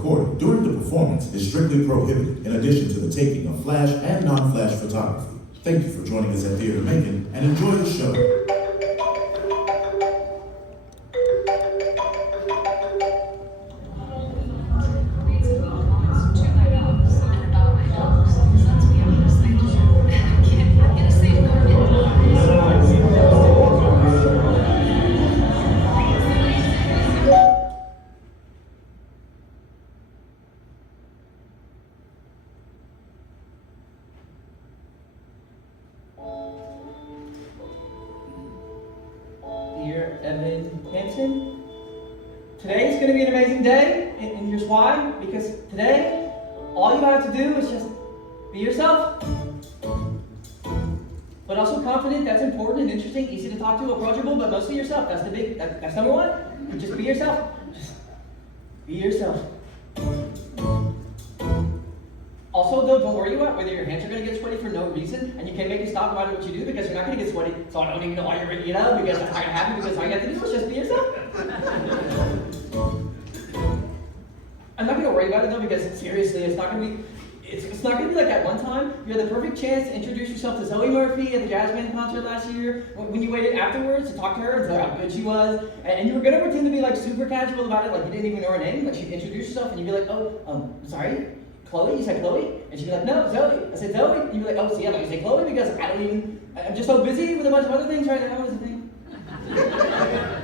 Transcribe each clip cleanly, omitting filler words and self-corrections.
recording during the performance is strictly prohibited, in addition to the taking of flash and non-flash photography. Thank you for joining us at Theater Macon, and enjoy the show. Dear Erin Hansen, today is going to be an amazing day, and here's why. Because today, all you have to do is just be yourself. But also confident, that's important and interesting, easy to talk to, approachable, but mostly yourself. That's number one. Just be yourself. Just be yourself. Also, though, don't worry about whether your hands are going to get sweaty for no reason, and you can't make me stop no matter what you do, because you're not going to get sweaty, so I don't even know why you're bringing it up, because that's not going to happen, because all you have to do is just be yourself. I'm not going to worry about it, though, because seriously, it's not going to be like that one time. You had the perfect chance to introduce yourself to Zoe Murphy at the jazz band concert last year, when you waited afterwards to talk to her and tell her how good she was, and you were going to pretend to be like super casual about it, like you didn't even know her name, but she'd introduce herself, and you'd be like, sorry? Chloe? You said Chloe? And she'd be like, no, Zoe. I said Zoe. And you'd be like, oh, see, I thought you said Chloe because I'm just so busy with a bunch of other things right now is the thing.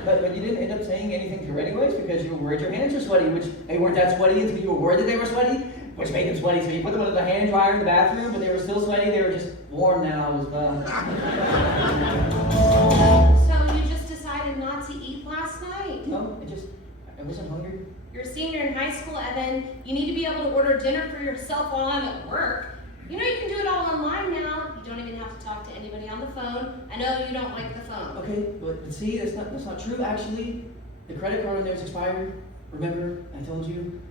but you didn't end up saying anything to her anyways because you were worried your hands were sweaty, which they weren't that sweaty until you were worried that they were sweaty, which made them sweaty. So you put them under the hand dryer in the bathroom, but they were still sweaty. They were just warm now as well. So you just decided not to eat last night? No, I wasn't hungry. You're a senior in high school, Evan. You need to be able to order dinner for yourself while I'm at work. You know you can do it all online now. You don't even have to talk to anybody on the phone. I know you don't like the phone. Okay, but see, that's not true, actually. The credit card on there is expired. Remember, I told you.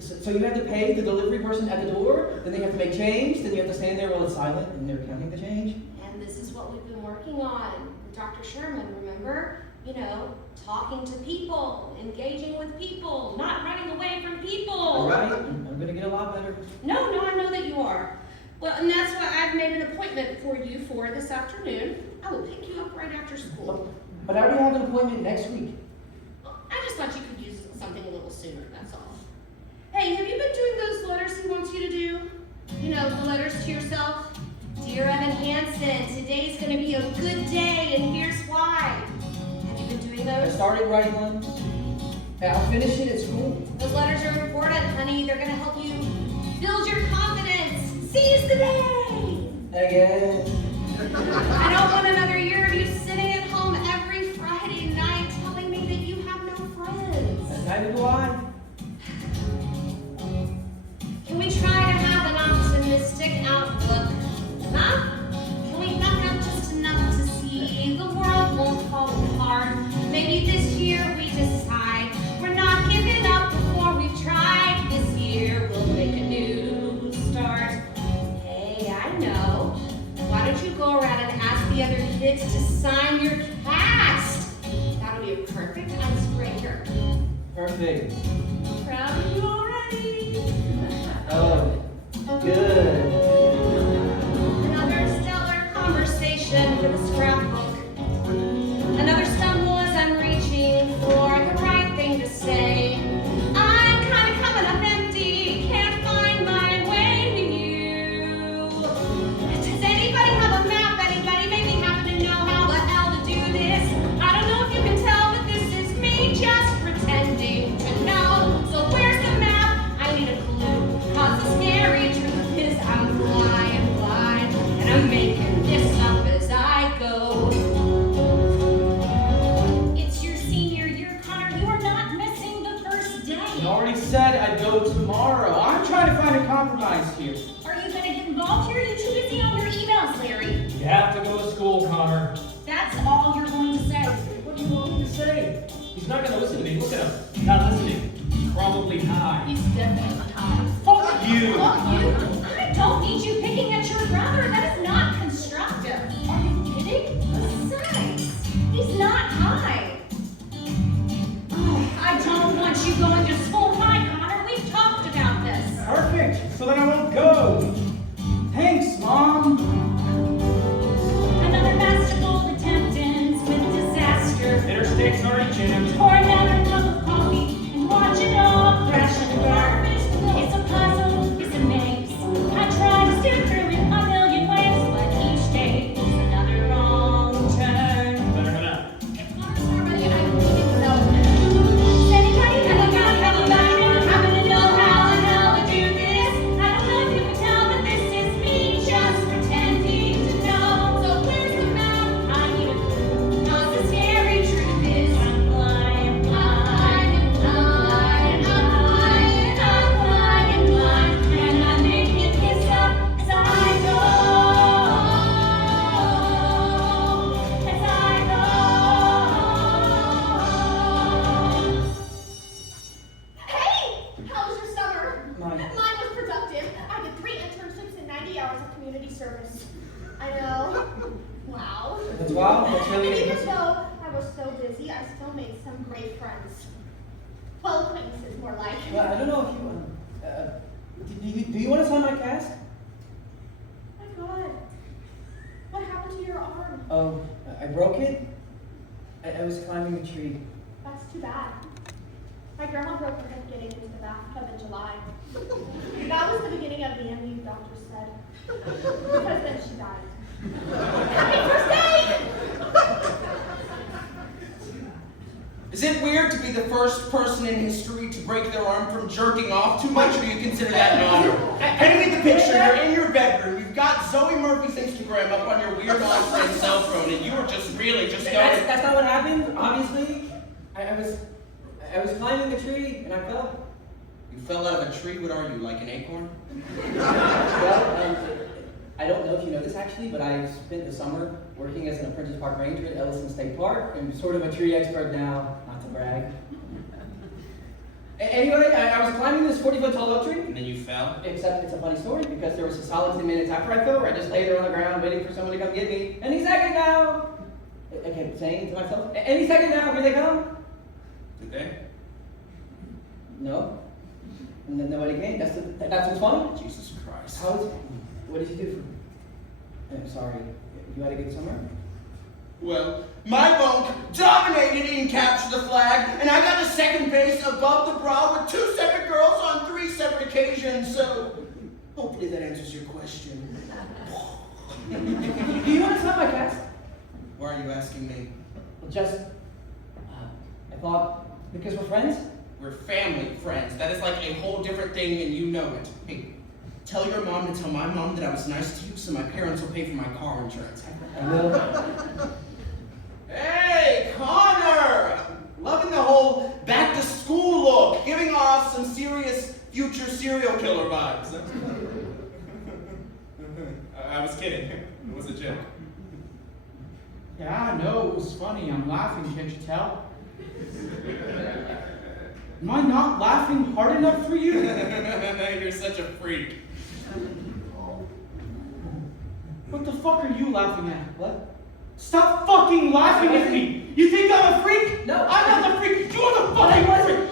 So you have to pay the delivery person at the door, then they have to make change, then you have to stand there while it's silent and they're counting the change. And this is what we've been working on with Dr. Sherman, remember? You know, talking to people, engaging with people, not running away from people. All right, I'm gonna get a lot better. No, I know that you are. Well, and that's why I've made an appointment for you for this afternoon. I will pick you up right after school. But I already have an appointment next week. Well, I just thought you could use something a little sooner, that's all. Hey, have you been doing those letters he wants you to do? You know, the letters to yourself? Dear Evan Hansen, today's gonna be a good day, and here's why. Doing I those? started writing one. I'll finish it at school. Those letters are important, honey. They're gonna help you build your confidence. Seize the day! Again. I don't want another year of you sitting at home every Friday night telling me that you have no friends. Neither do I. Can we try to have an optimistic outlook? Huh? Can we knock out just enough to see the world won't fall apart? Maybe this year we decide we're not giving up before we've tried. This year we'll make a new start. Hey, I know. Why don't you go around and ask the other kids to sign your cast? That'll be a perfect icebreaker. Perfect. Proud of you already. Oh, good. Another stellar conversation for the scrapbook. Another stumble as I'm reaching for the right thing to say. I'm kind of coming up empty, can't find my way to you. Does anybody have a map? Anybody maybe happen to know how the hell to do this? I don't know if you can tell, but this is me just pretending to know. So where's the map? I need a clue, cause the scary truth is I'm flying blind, and I'm making this up as I go. Already said I'd go tomorrow. I'm trying to find a compromise here. Are you going to get involved here? You're too busy on your emails, Larry. You have to go to school, Connor. That's all you're going to say. What do you want me to say? He's not going to listen to me. Look at him. Not listening. Probably high. He's definitely high. Fuck you! Fuck you? I don't need you picking at your brother. That is not constructive. Are you kidding? Besides, he's not high. I don't want you going to school high, Connor. We've talked Mine. Mine was productive. I did 3 internships and 90 hours of community service. I know. Wow. That's wow. That's And really even though I was so busy, I still made some great friends. Well, acquaintances, more like. Well, I don't know if you, do you want to sign my cast? My God. What happened to your arm? Oh, I broke it. I was climbing a tree. That's too bad. My grandma broke her hip getting into the bathtub in July. That was the beginning of the end, the doctor said. Because then she died. Happy first day! Is it weird to be the first person in history to break their arm from jerking off too much, or do you consider that normal? Painting the picture, you're in your bedroom, you've got Zoe Murphy's Instagram up on your weird old friend's cell phone, and you were just really just going... That's not what happened, obviously. I was climbing a tree, and I fell. You fell out of a tree? What are you, like an acorn? Well, I don't know if you know this actually, but I spent the summer working as an apprentice park ranger at Ellison State Park. I'm sort of a tree expert now, not to brag. Anyway, I was climbing this 40-foot tall oak tree. And then you fell? Except it's a funny story because there was a solid 10 minutes after I fell where I just lay there on the ground waiting for someone to come get me. Any second now! I kept saying to myself, any second now, here they come. Did they? No. And then nobody came. That's what's funny. Jesus Christ. What did you do for me? I'm sorry. You had a good summer? Well, my bunk dominated in Capture the Flag, and I got a second base above the brow with 2 separate girls on 3 separate occasions, so hopefully that answers your question. Do you want to sign my cast? Why are you asking me? Well, just, I thought, because we're friends? We're family friends. That is like a whole different thing, and you know it. Hey, tell your mom to tell my mom that I was nice to you so my parents will pay for my car insurance. I will. Hey, Connor! Loving the whole back to school look, giving off some serious future serial killer vibes. I was kidding. It was a joke. Yeah, I know, it was funny. I'm laughing, can't you tell? Am I not laughing hard enough for you? You're such a freak. What the fuck are you laughing at? What? Stop fucking laughing at me! You think I'm a freak? No. I'm not the freak! You're the fucking freak!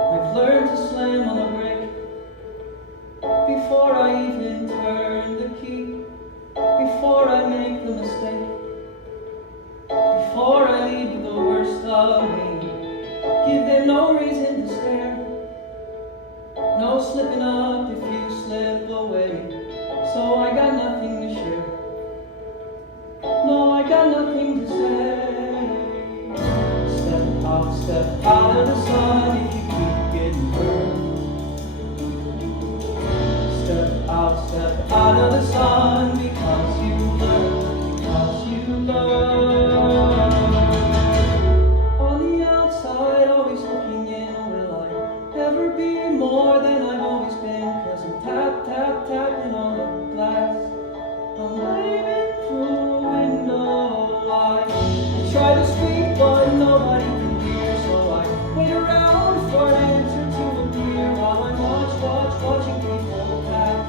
I've learned to slam on the brake before I even turn the key, before I make the mistake, before I lead the worst of me. Give them no reason to stare, no slipping up if you slip away. So I got nothing to share, no, I got nothing to say. Step out of the sun if you keep getting burned. Step out of the sun because you learn, On the outside, always looking in, will I ever be more than I've always been? 'Cause I'm tapping on the glass. I'm waving through a window. I try to speak, but nobody can hear, so I wait around for an answer to appear while I watching people pass.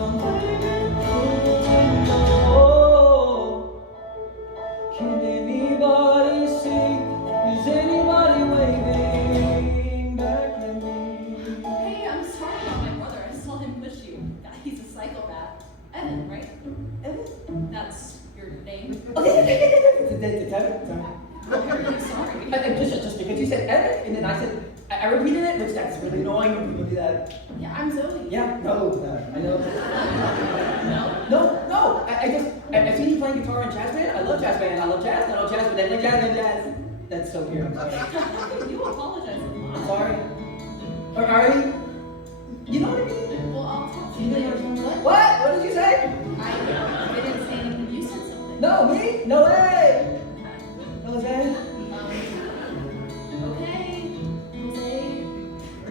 I'm waving through a window. Can anybody see? Is anybody waving back at me? Hey, I'm sorry about my brother. I saw him push you. He's a psychopath. Evan, right? Evan? That's your name? I'm really sorry. just because you said Evan, and then I said, I repeated it, which that's really annoying when people do that. Yeah, I'm Zoe. Yeah, no, I know. No? No, I've seen you playing guitar in jazz band. I love jazz band, I love jazz, but they play jazz. That's so weird, I'm sorry. You apologize a lot. I'm sorry. Or are you? You know what I mean? Well, I'll talk to you later. What? What did you say? I didn't say anything. You said something. No, me? No way! Jose? Okay. Jose. We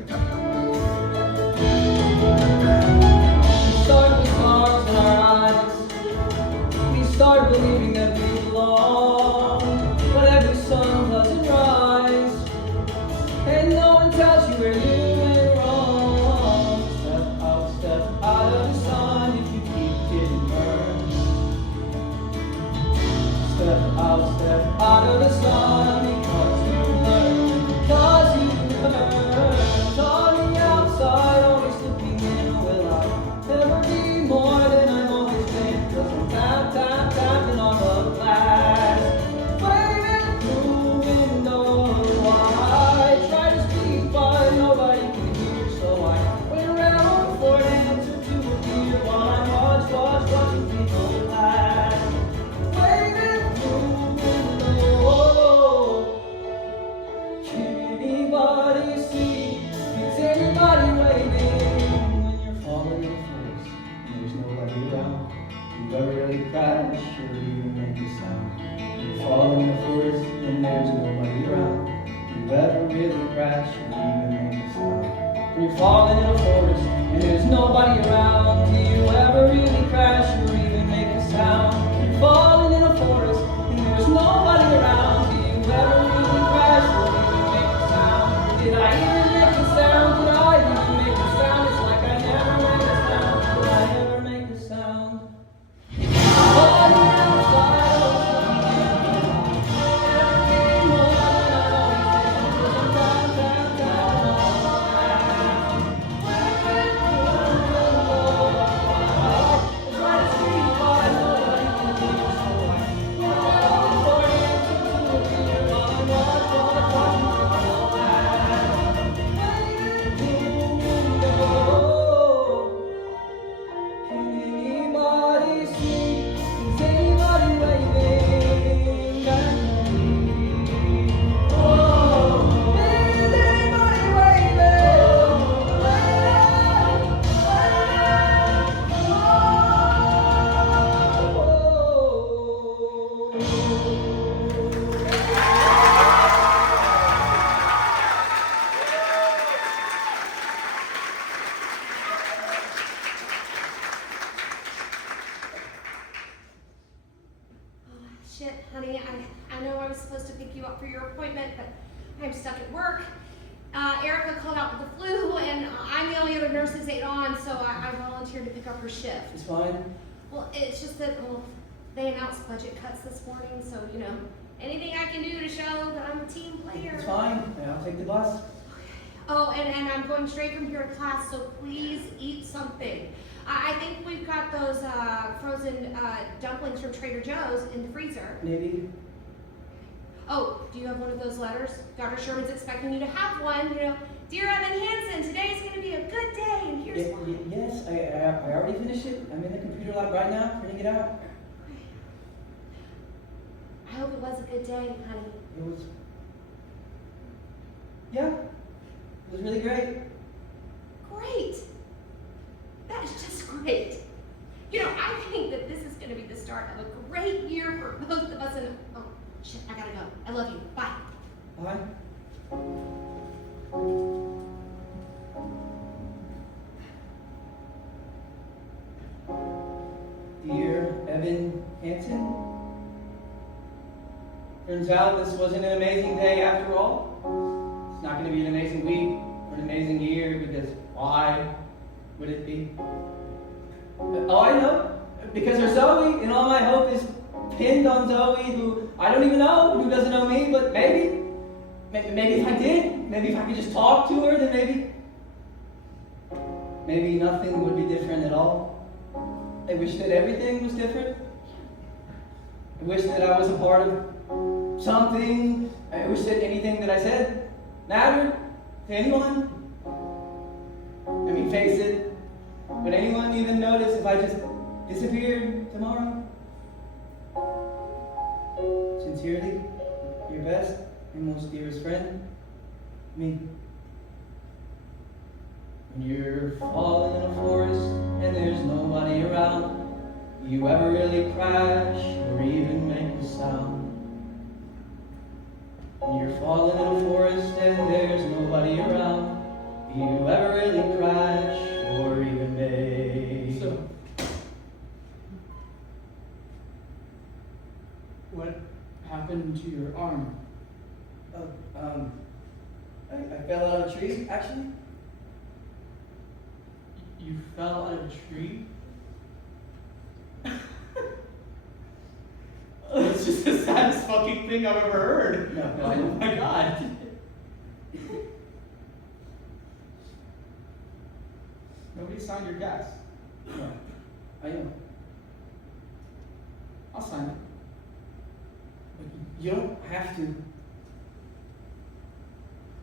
start with stars in our eyes. We start believing that we belong. But I'll step out of the sun because you learn, because you learn. On the outside, always looking in, will I ever be more than I've always been? 'Cause I'm tapping on the glass, waving through windows wide. Try to speak, but nobody can hear, so I went around for an answer to a beer while I watching people pass, waving through windows. Can anybody see? Is anybody waving when you're falling in first and there's nobody around? You ever really crash or even make a sound? You're falling in the forest and there's nobody around. You ever really crash or even make a sound? When you're falling in a forest and there's nobody around, do you ever really crash or even make a sound? You're falling in a forest and there's nobody around, do you ever really crash or even make a sound? Did I even make a sound? Did I even make a sound? It's like I never made a sound. Did I ever make a sound? On the outside, never be more than I've always been. 'Cause I'm down on Shit, honey, I know I was supposed to pick you up for your appointment, but I'm stuck at work. Erica called out with the flu, and I'm the only other nurse's aide on, so I volunteered to pick up her shift. It's fine. Well, it's just that, they announced budget cuts this morning, so, anything I can do to show that I'm a team player. It's fine. I'll take the bus. Oh, and I'm going straight from here to class, so please eat something. I think we've got those frozen dumplings from Trader Joe's in the freezer. Maybe. Oh, do you have one of those letters? Dr. Sherman's expecting you to have one. Dear Evan Hansen, today's going to be a good day, and here's one. Yes, I already finished it. I'm in the computer lab right now, printing it out. I hope it was a good day, honey. It was. Yeah. It was really great. Great. That is just great. I think that this is going to be the start of a great year for both of us. And oh, shit, I gotta go. I love you. Bye. Bye. Dear Evan Hansen, turns out this wasn't an amazing day after all. It's not going to be an amazing week or an amazing year, because why would it be? Oh, I know. Because there's Zoe, and all my hope is pinned on Zoe, who I don't even know, who doesn't know me, but maybe if I did, maybe if I could just talk to her, then maybe nothing would be different at all. I wish that everything was different. I wish that I was a part of something. I wish that anything that I said mattered to anyone. I mean, face it, would anyone even notice if I just disappeared tomorrow? Sincerely, your best and most dearest friend, me. When you're falling in a forest and there's nobody around, do you ever really crash or even make a sound? When you're falling in a forest and there's nobody around, do you ever really crash or even make? So, what happened to your arm? I fell out of a tree, actually. You fell out of a tree? It's just a satisfying fucking thing I've ever heard. No, Oh my god. Nobody signed your gas. No, I am. I'll sign it. But you don't have to.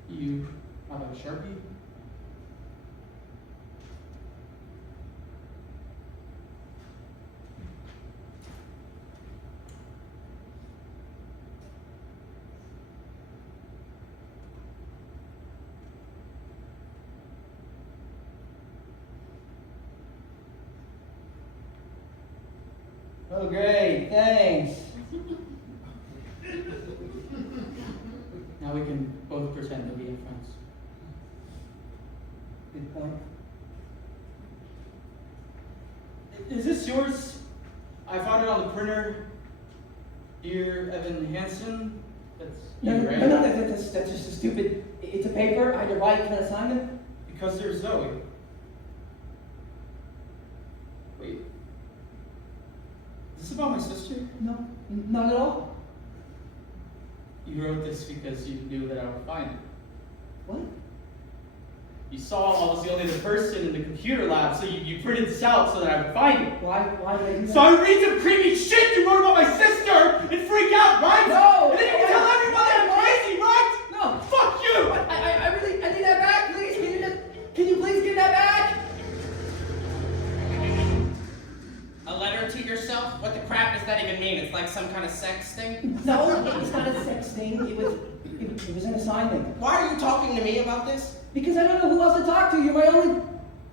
You have a Sharpie? Oh, great, thanks. Now we can both pretend to be friends. Good point. Is this yours? I found it on the printer. Dear Evan Hansen. No, that's just a stupid. It's a paper. I had to write. Can I sign it? Because there's Zoe. Wait. Is this about my sister? No, not at all. You wrote this because you knew that I would find it. What? You saw I was the only other person in the computer lab, so you printed this out so that I would find it. Why did I do that? So I read some creepy shit you wrote about my sister and freak out, right? No! And then you can tell everyone that I'm crazy, right? No! Fuck you! I need that back, please. Can you please give that back? A letter to yourself? What the crap does that even mean? It's like some kind of sex thing? No, it's not a sex thing. It was an assignment. Why are you talking to me about this? Because I don't know who else to talk to. You're my only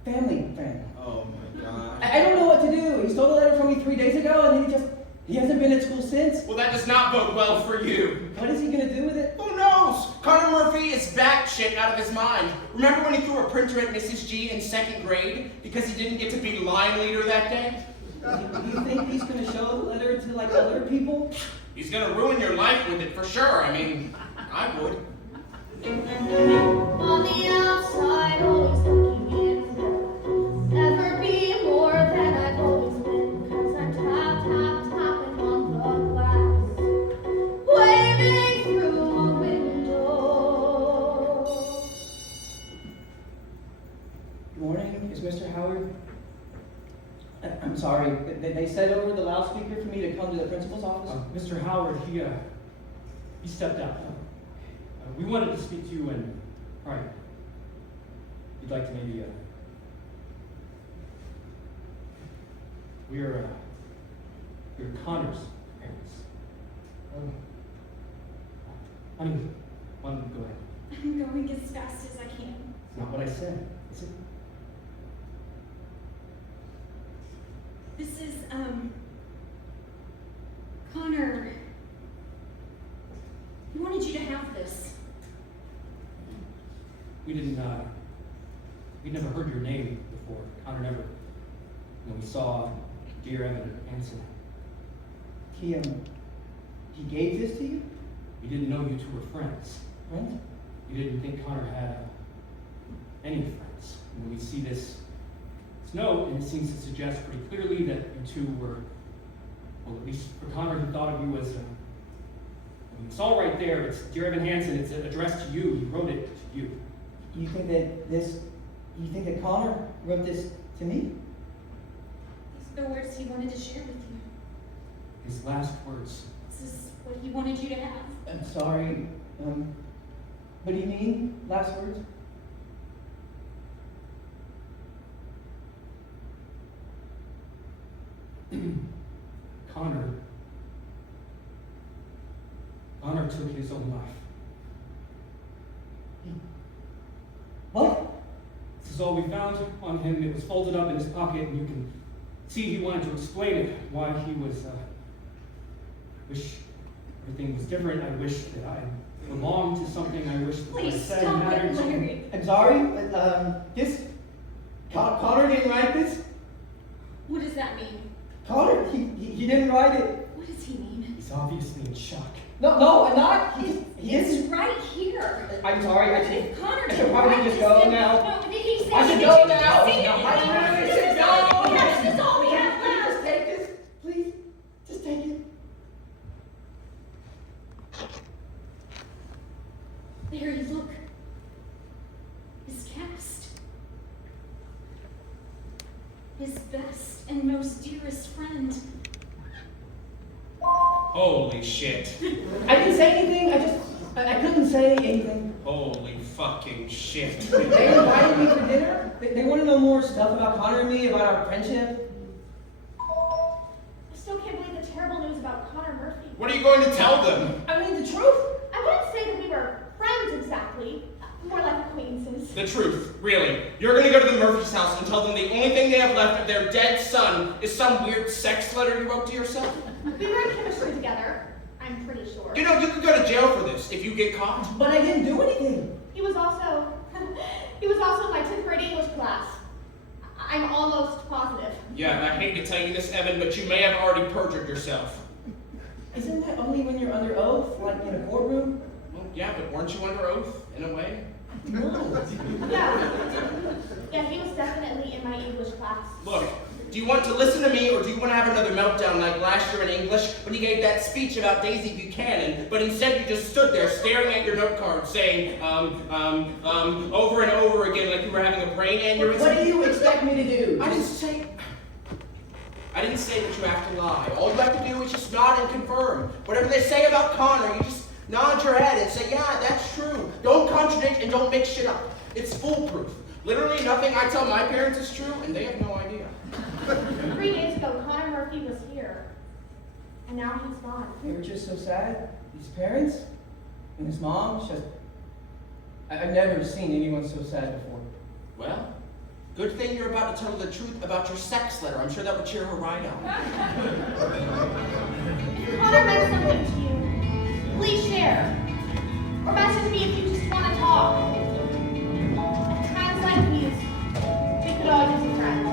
family friend. Oh my god. I don't know what to do. He stole a letter from me 3 days ago, and then he hasn't been at school since. Well, that does not bode well for you. What is he gonna do with it? Who knows? Connor Murphy is batshit out of his mind. Remember when he threw a printer at Mrs. G in 2nd grade because he didn't get to be line leader that day? Do you think he's gonna show the letter to like other people? He's gonna ruin your life with it for sure. I mean, I would. On the outside, always looking in. Never be more than I've always been. 'Cause I'm tapping on the glass. Waving through a window. Good morning. Is Mr. Howard? I'm sorry. They said over the loudspeaker for me to come to the principal's office. Mr. Howard, he stepped out. We wanted to speak to you in private. You'd like to maybe, we're Connor's parents. Honey, why don't you go ahead? I'm going as fast as I can. It's not what I said, is it? This is, Connor. He wanted you to have this. We'd never heard your name before. Connor never, we saw dear Evan Hansen. He gave this to you? We didn't know you two were friends. Friends? You didn't think Connor had any friends. And we see this note, and it seems to suggest pretty clearly that you two were, well, at least for Connor, he thought of you as it's all right there. It's dear Evan Hansen. It's addressed to you. He wrote it to you. You think that Connor wrote this to me? These are the words he wanted to share with you. His last words. This is what he wanted you to have. I'm sorry. What do you mean? Last words? Connor took his own life. What? This is all we found on him. It was folded up in his pocket, and you can see he wanted to explain it, why he was, I wish everything was different. I wish that I belonged to something. I wish that what I Please said stop mattered it, to him. Larry. I'm sorry, but Connor didn't write this? What does that mean? Connor, he didn't write it. What does he mean? He's obviously in shock. No, I'm not. He It's isn't. right here. I'm sorry, If Connor I should didn't probably write just this, go then- now. No, he said I should he go didn't now. see it. I This should is go. all- This is all we have Just left. take this, please. Just take it. Larry, look. His cast. His best and most dearest friend. Holy shit. I didn't say anything. I couldn't say anything. Holy fucking shit. They invited me for dinner. They want to know more stuff about Connor and me, about our friendship. I still can't believe the terrible news about Connor Murphy. What are you going to tell them? I mean, the truth. I wouldn't say that we were friends exactly. More like acquaintances. The truth, really. You're gonna go to the Murphy's house and tell them the only thing they have left of their dead son is some weird sex letter you wrote to yourself? We were in chemistry together, I'm pretty sure. You know, you could go to jail for this if you get caught. But I didn't do anything. He was also in my 10th grade English class. I'm almost positive. Yeah, and I hate to tell you this, Evan, but you may have already perjured yourself. Isn't that only when you're under oath, like in a courtroom? Well, yeah, but weren't you under oath, in a way? No. Yeah, he was definitely in my English class. Look, do you want to listen to me, or do you want to have another meltdown like last year in English when you gave that speech about Daisy Buchanan, but instead you just stood there staring at your note card saying, over and over again like you were having a brain aneurysm? What do you expect me to do? I didn't say that you have to lie. All you have to do is just nod and confirm. Whatever they say about Connor, you just nod your head and say, yeah, that's true. Don't contradict and don't make shit up. It's foolproof. Literally nothing I tell my parents is true, and they have no idea. 3 days ago, Connor Murphy was here. And now he's gone. They were just so sad. His parents and his mom, I've never seen anyone so sad before. Well, good thing you're about to tell her the truth about your sex letter. I'm sure that would cheer her right up. If Connor meant something to you, please share. Or message me if you just want to talk. At times like these, we could all use a friend.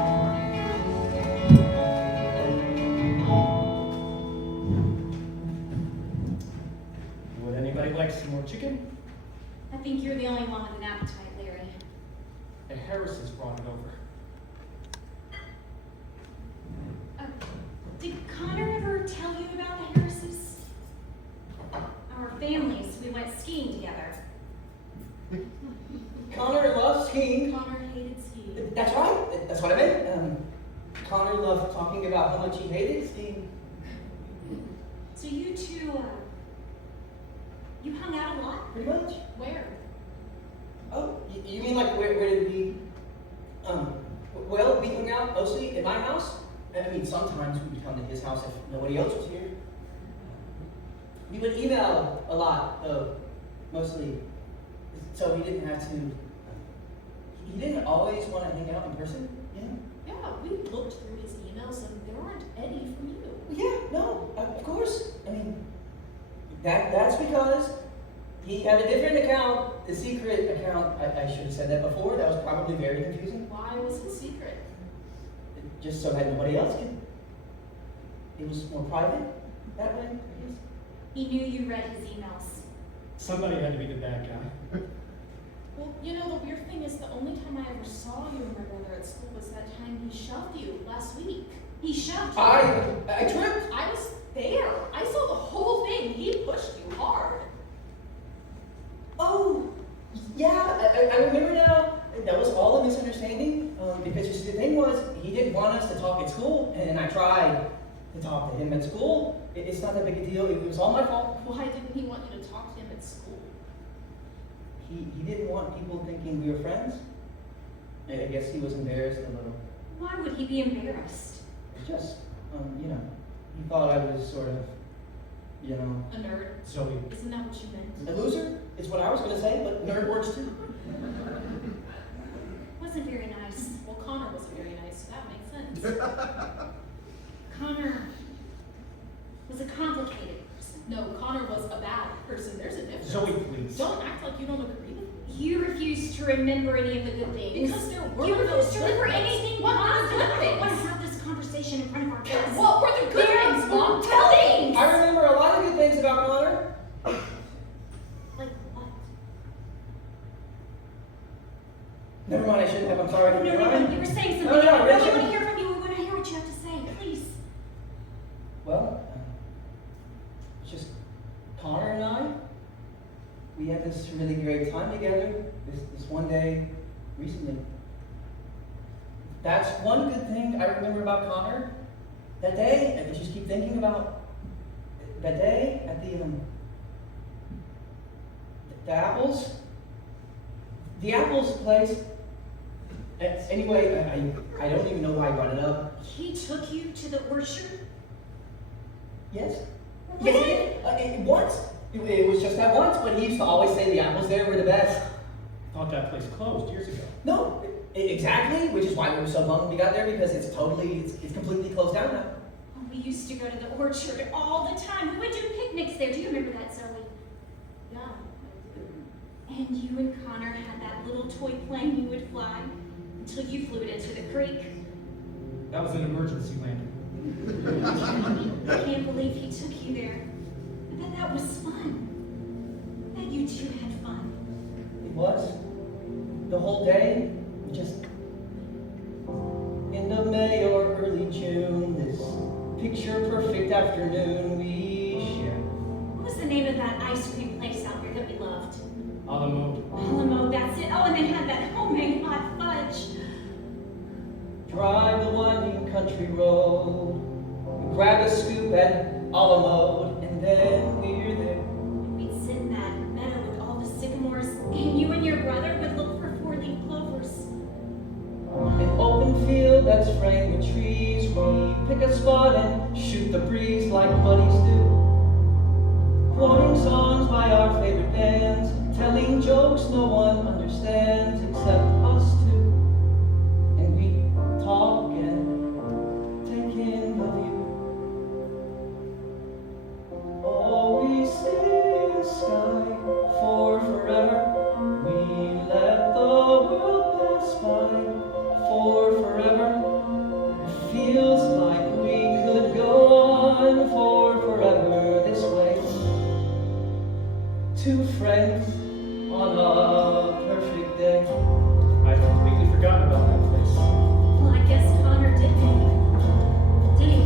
Would anybody like some more chicken? I think you're the only one with an appetite, Larry. The Harrises brought it over. Did Connor ever tell you about the Harrises? Our families, we went skiing together. Connor loves skiing. Connor hated skiing. That's right. That's what I meant. Connor loved talking about how much he hated skiing. So you two, you hung out a lot? Pretty much. Where? Oh, you mean like where did we? Well, we hung out mostly at my house. I mean, sometimes we would come to his house if nobody else was here. We would email a lot, though, mostly, so he didn't have to. He didn't always want to hang out in person, you know? Yeah, we looked through his emails and there aren't any from you. Yeah, no, of course. I mean, that's because he had a different account, the secret account. I should have said that before. That was probably very confusing. Why was it secret? Just so that nobody else could. It was more private that way, I guess. He knew you read his emails. Somebody had to be the bad guy. Well, you know, the weird thing is the only time I ever saw you and my brother at school was that time he shoved you last week. He shoved you. I tripped. I was there. I saw the whole thing. He pushed you hard. Oh, yeah, I remember now. That was all a misunderstanding. Because you see, the thing was, he didn't want us to talk at school, and I tried to talk to him at school. It's not that big a deal. It was all my fault. Why didn't he want you to talk to him at school? He didn't want people thinking we were friends. I guess he was embarrassed a little. Why would he be embarrassed? It's just, you know, he thought I was sort of, you know, A nerd. Zoe, Isn't that what you meant? a loser. It's what I was going to say, but nerd works too. Wasn't very nice. Well, Connor wasn't very nice, so that makes sense. Connor was a complicated person. No, Connor was a bad person. There's a difference. Zoe, please. Don't act like you don't agree with me. You refused to remember any of the good things. Because there were You no refused to good remember things. anything What were the positive. good I things? want to have this conversation in front of our kids. What were the good things, Mom? Tell me! Things. I remember a lot of good things about Connor. Like what? Never mind, I shouldn't have. I'm sorry. No, Never mind. you were saying something. No, no, I really Richard. want to hear from you. We want to hear what you have to say. Please. Well, it's just Connor and I. we had this really great time together, this one day recently. That's one good thing I remember about Connor. That day, I just keep thinking about that day at the apples. The apples place. Anyway, I don't even know why I brought it up. He took you to the orchard? Yes. When? Yes, once. It was just that once, but he used to always say the apples there were the best. I thought that place closed years ago. No, exactly, which is why we were so bummed when we got there, because it's completely closed down now. Oh, we used to go to the orchard all the time. We would do picnics there. Do you remember that, Zoe? Yeah. And you and Connor had that little toy plane you would fly until you flew it into the creek. That was an emergency landing. I can't believe he took you there. I bet that was fun. I bet you two had fun. It was. The whole day, just end of May or early June, this picture-perfect afternoon we shared. What was the name of that ice cream place out there that we loved? Alamo. Alamo, that's it. Oh, and they had that homemade hot fudge. Drive the winding country road, grab a scoop at Alamo, and then we're there. We'd sit in that meadow with all the sycamores, and you and your brother would look for four-leaf clovers. An open field that's framed with trees, we pick a spot and shoot the breeze like buddies do. Quoting songs by our favorite bands, telling jokes no one understands except us two. And we talk and take in the view. All we see is sky for forever. We let the world pass by for forever. It feels like we could go on for forever this way. Two friends on a perfect day. I'd completely forgotten about that place. Well, I guess Connor didn't. Did he?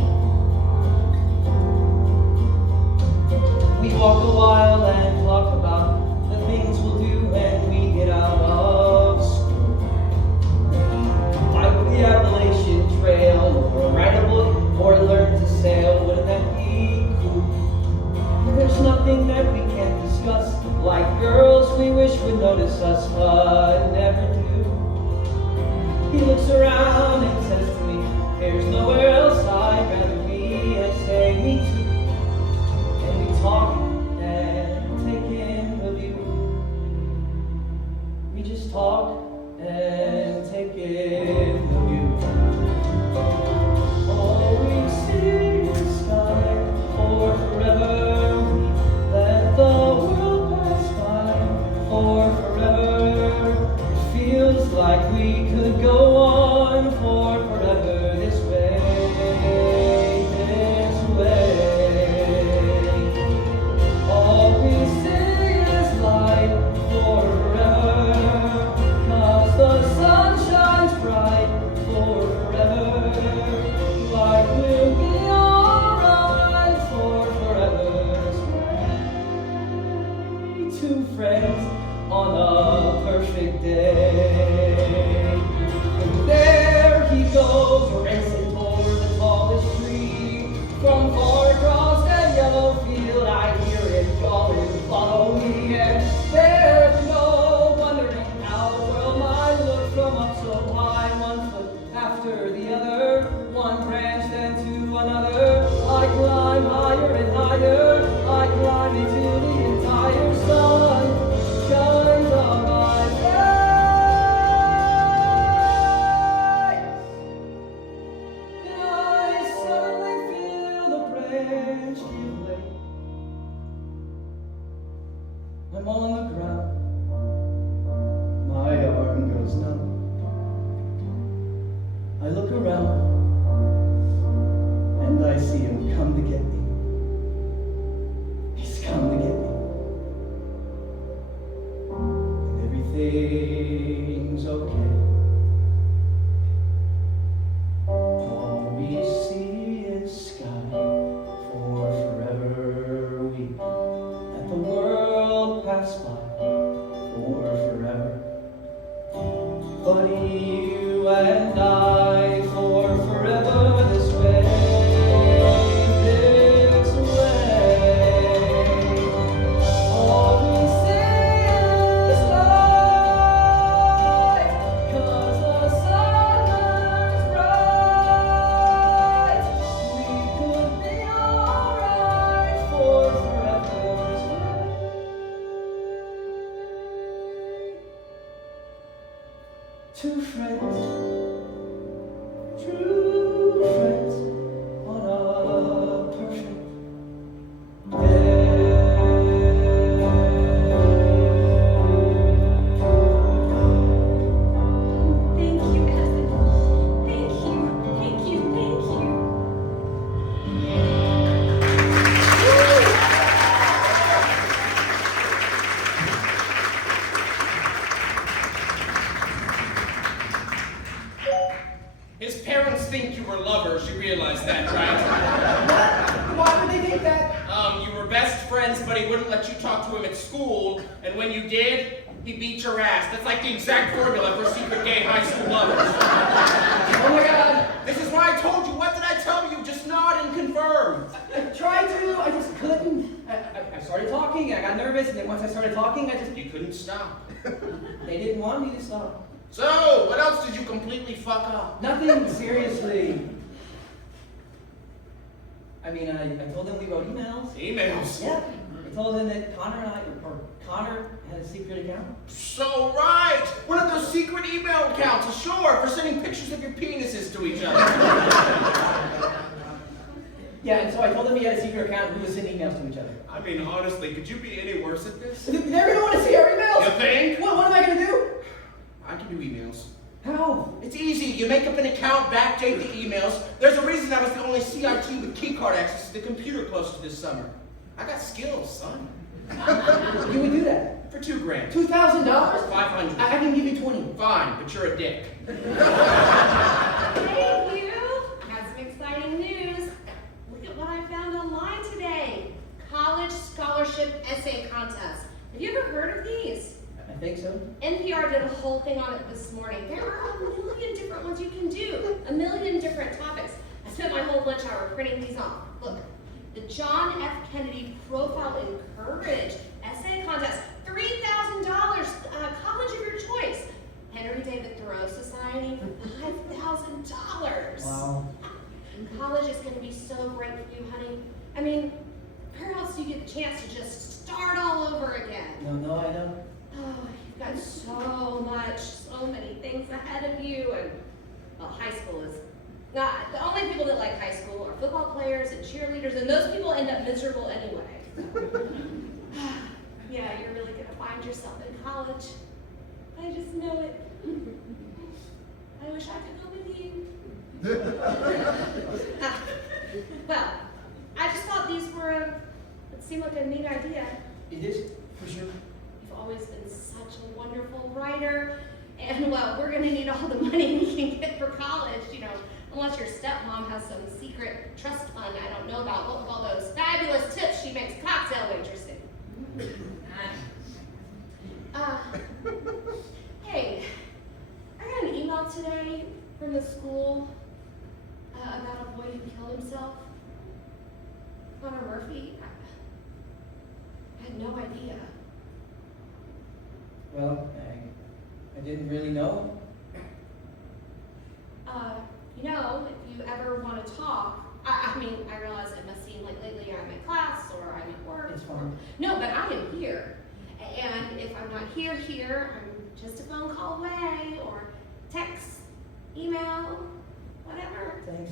We walk a while and talk about the things we'll do when we get out of school. Like the Appalachian Trail, or write a book, or learn to sail. Wouldn't that be cool? There's nothing that we can't discuss. Like girls we wish would notice us, but never do. He looks around and says to me, there's nowhere else I'd rather be. I say, me too. And we talk and take in the view. We just talk and take in the view. All we see is sky for forever. We let the world pass by for forever. It feels like we could go on for forever this way, this way. All we see is light for forever, 'cause the sun shines bright for forever. Life will be alright for forever this way. Two friends on a perfect day. And there he goes, racing toward the tallest tree. From far across that yellow field, I hear him calling, follow me. And there we go, wondering how the world might look from up so high. One foot after the other, one branch then to another. I climb higher and higher, I climb into the entire sun. Shines on my face, and I suddenly feel the branch give way. I'm on the ground, my arm goes numb. I look around, and I see him come to get me. He's come to get me. Everything's okay. All we see is sky for forever. We let the world pass by and I for forever this way, this way. All we say is life, 'cause the sun burns bright. We could be alright for forever this way. Two friends, true friends, on a perfect day. Thank you, Evan. Thank you, thank you, thank you. His parents think you were lovers, you realize that, right? Why would they think that? You were best friends, but he wouldn't let you talk to him at school, and when you did, he beat your ass. That's like the exact formula for secret gay high school lovers. Oh my God. This is why I told you. What did I tell you? Just nod and confirm. I tried to, I just couldn't. I started talking, I got nervous, and then once I started talking, You couldn't stop. they didn't want me to stop. So, what else did you completely fuck up? Nothing, seriously. I mean, I told them we wrote emails. Emails. Yeah. I told them that Connor had a secret account. So right! One of those secret email accounts, sure, for sending pictures of your penises to each other. Yeah, and so I told them he had a secret account and we would send emails to each other. I mean, honestly, could you be any worse at this? They're gonna want to see our emails! You think? What am I gonna do? I can do emails. How? It's easy. You make up an account, backdate the emails. There's a reason I was the only CRT with keycard access to the computer close to this summer. I got skills, son. You would do that? For $2,000. $2,000? 500. I can give you 20. Fine, but you're a dick. Hey, you! Got some exciting news. Look at what I found online today. College Scholarship Essay Contest. Have you ever heard of these? I think so. NPR did a whole thing on it this morning. There are a million different ones you can do. A million different topics. I spent my whole lunch hour printing these off. Look, the John F. Kennedy Profile in Courage Essay Contest. $3,000, college of your choice. Henry David Thoreau Society, $5,000. Wow. College is going to be so great for you, honey. I mean, where else do you get the chance to just start all over again? No, I know. Oh, you've got so many things ahead of you, and well, high school is not the only people that like high school are football players and cheerleaders, and those people end up miserable anyway. Yeah, you're really gonna find yourself in college. I just know it. I wish I could go with you. Well, I just thought these were it seemed like a neat idea. It is, for sure. You've always been such a wonderful writer, and well, we're gonna need all the money we can get for college, unless your stepmom has some secret trust fund I don't know about. What with all those fabulous tips she makes cocktail waitressing. Hey, I got an email today from the school about a boy who killed himself. Connor Murphy. I had no idea. Well, I didn't really know. If you ever want to talk, I realize it must seem like lately I'm in class or I'm at work. It's fine. No, but I am here. And if I'm not here, I'm just a phone call away or text, email, whatever. Thanks.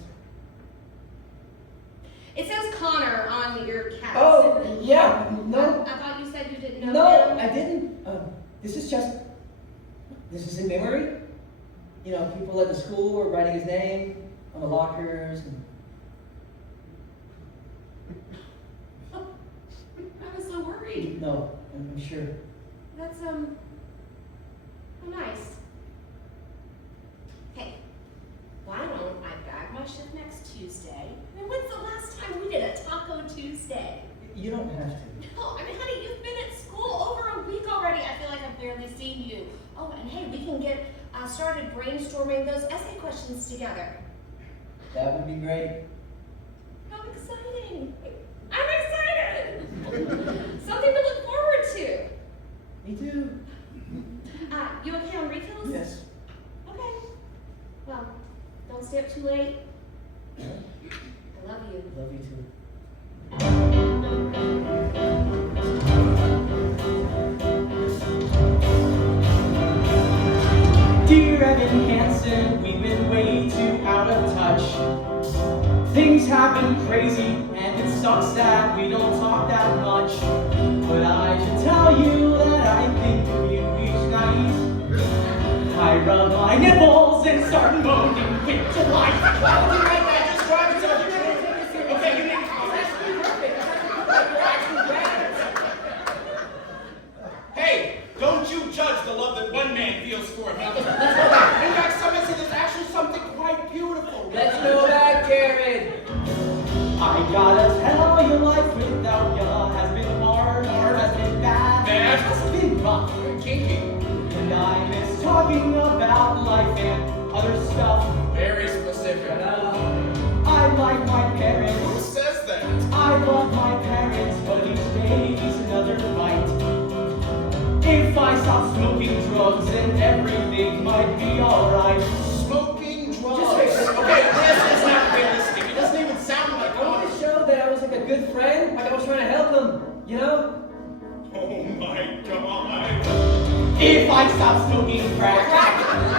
It says Connor on your cat. Oh, yeah, no. I thought you said you didn't know No, him. I didn't. This is in memory. People at the school were writing his name on the lockers. I was so worried. No, I'm sure. That's, nice. Hey, why don't I bag my shift next Tuesday? When's the last time we did a Taco Tuesday? You don't have to. No, honey, you've been at school over a week already. I feel like I've barely seen you. Oh, and hey, we can get started brainstorming those essay questions together. That would be great. How exciting! I'm excited! Something to look forward to. Me too. You okay on refills? Yes. Okay. Well, don't stay up too late. I love you. Love you too. Dear Evan Hansen, we've been way too out of touch. Things have been crazy, and it sucks that we don't talk that much. But I should tell you that I think of you each night. I rub my nipples and start moaning with delight. Why would you write that? Just drive it till you okay, you need Hey, don't you judge the love that one man feels for another. In fact, some say there's actually something quite beautiful. Let's go back, Jared. I gotta tell you, life without ya has been hard, has been bad, has been rough, Kinky. and I miss talking about life and other stuff. Very specific. I like my parents. Who says that? I love my parents, but each day is another fight. If I stop smoking drugs, then everything might be alright. Smoking drugs. Just wait. Okay, this is not realistic. It doesn't even sound like I wanted to show that I was like a good friend, like I was trying to help them, you know? Oh my god. If I stop smoking crack,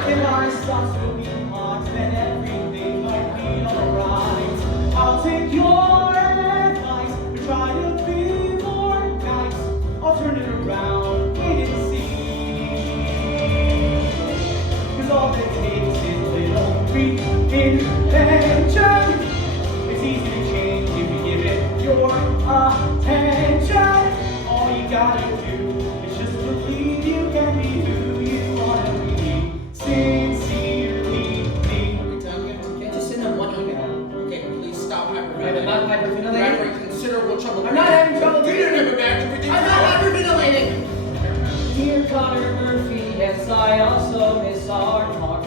if I stop smoking pot, then everything might be alright. I'll take your advice, but try to be more nice. I'll turn it around, wait and see. 'Cause all it takes is a little reinvention. It's easy to change if you give it your attention. All you gotta do is just believe you can be who you wanna be. Sincerely, me. Can't just send them one email. Okay, please stop I'm hyperventilating. not hyperventilating. You're in considerable trouble. I'm not having trouble You didn't have a bad everything. I'm not hyperventilating! Dear Connor Murphy, yes, I also miss our talk.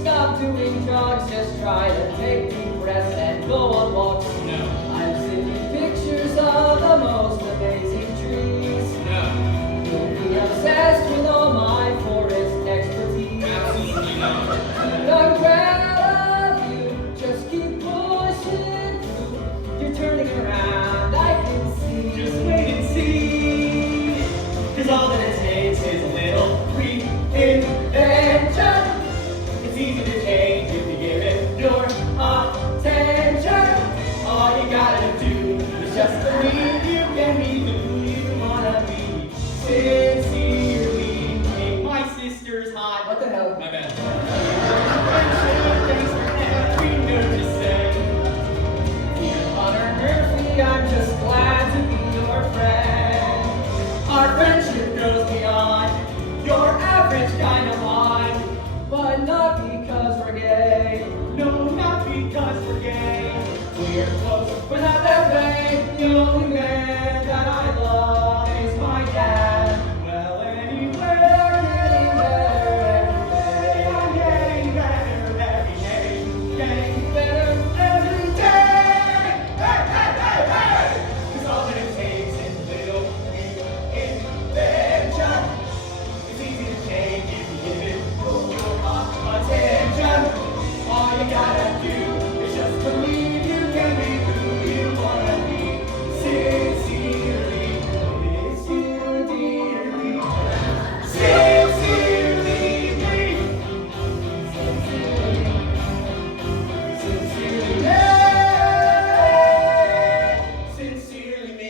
Stop doing drugs, just try to take deep breaths and go on walks. No. I'm sending pictures of the most amazing trees. No. You'll be obsessed with all my forest expertise. Absolutely not. And I'm proud of you, just keep pushing through. You're turning around, I can see. Just wait and see. 'Cause all that it takes is a little reinvention. It's easy to change if you give it your attention. All you gotta do is just believe you can be who you wanna be. Sincerely, make my sisters hot. What the hell? My bad. Thanks for every note to say. Dear Connor Murphy, I'm just glad to be your friend. Our friendship goes beyond your average kind of wine, but not because we're gay. No, not because we're gay. We're close, but not that way. The only man that I love is my dad. Well, anyway, We're getting better every day. I'm getting better every day. Getting better every day. Hey, hey, hey, hey! 'Cause all that it takes is a little reinvention. It's easy to change if you give it your attention. All you gotta do is just believe you can be who you wanna be. Sincerely, it's you dearly. Sincerely me. Sincerely me. Sincerely me.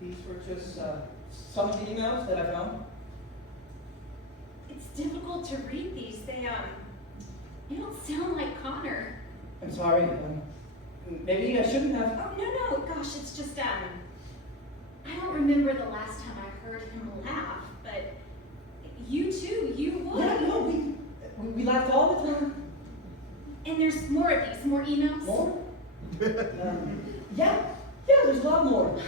These were just some of the emails that I found. It's difficult to read these. You don't sound like Connor. I'm sorry. Maybe I shouldn't have. Oh, no, gosh, it's just, I don't remember the last time I heard him laugh, but you too, you would. Yeah, no, we laughed all the time. And there's more of these, more emails? More? Yeah, there's a lot more.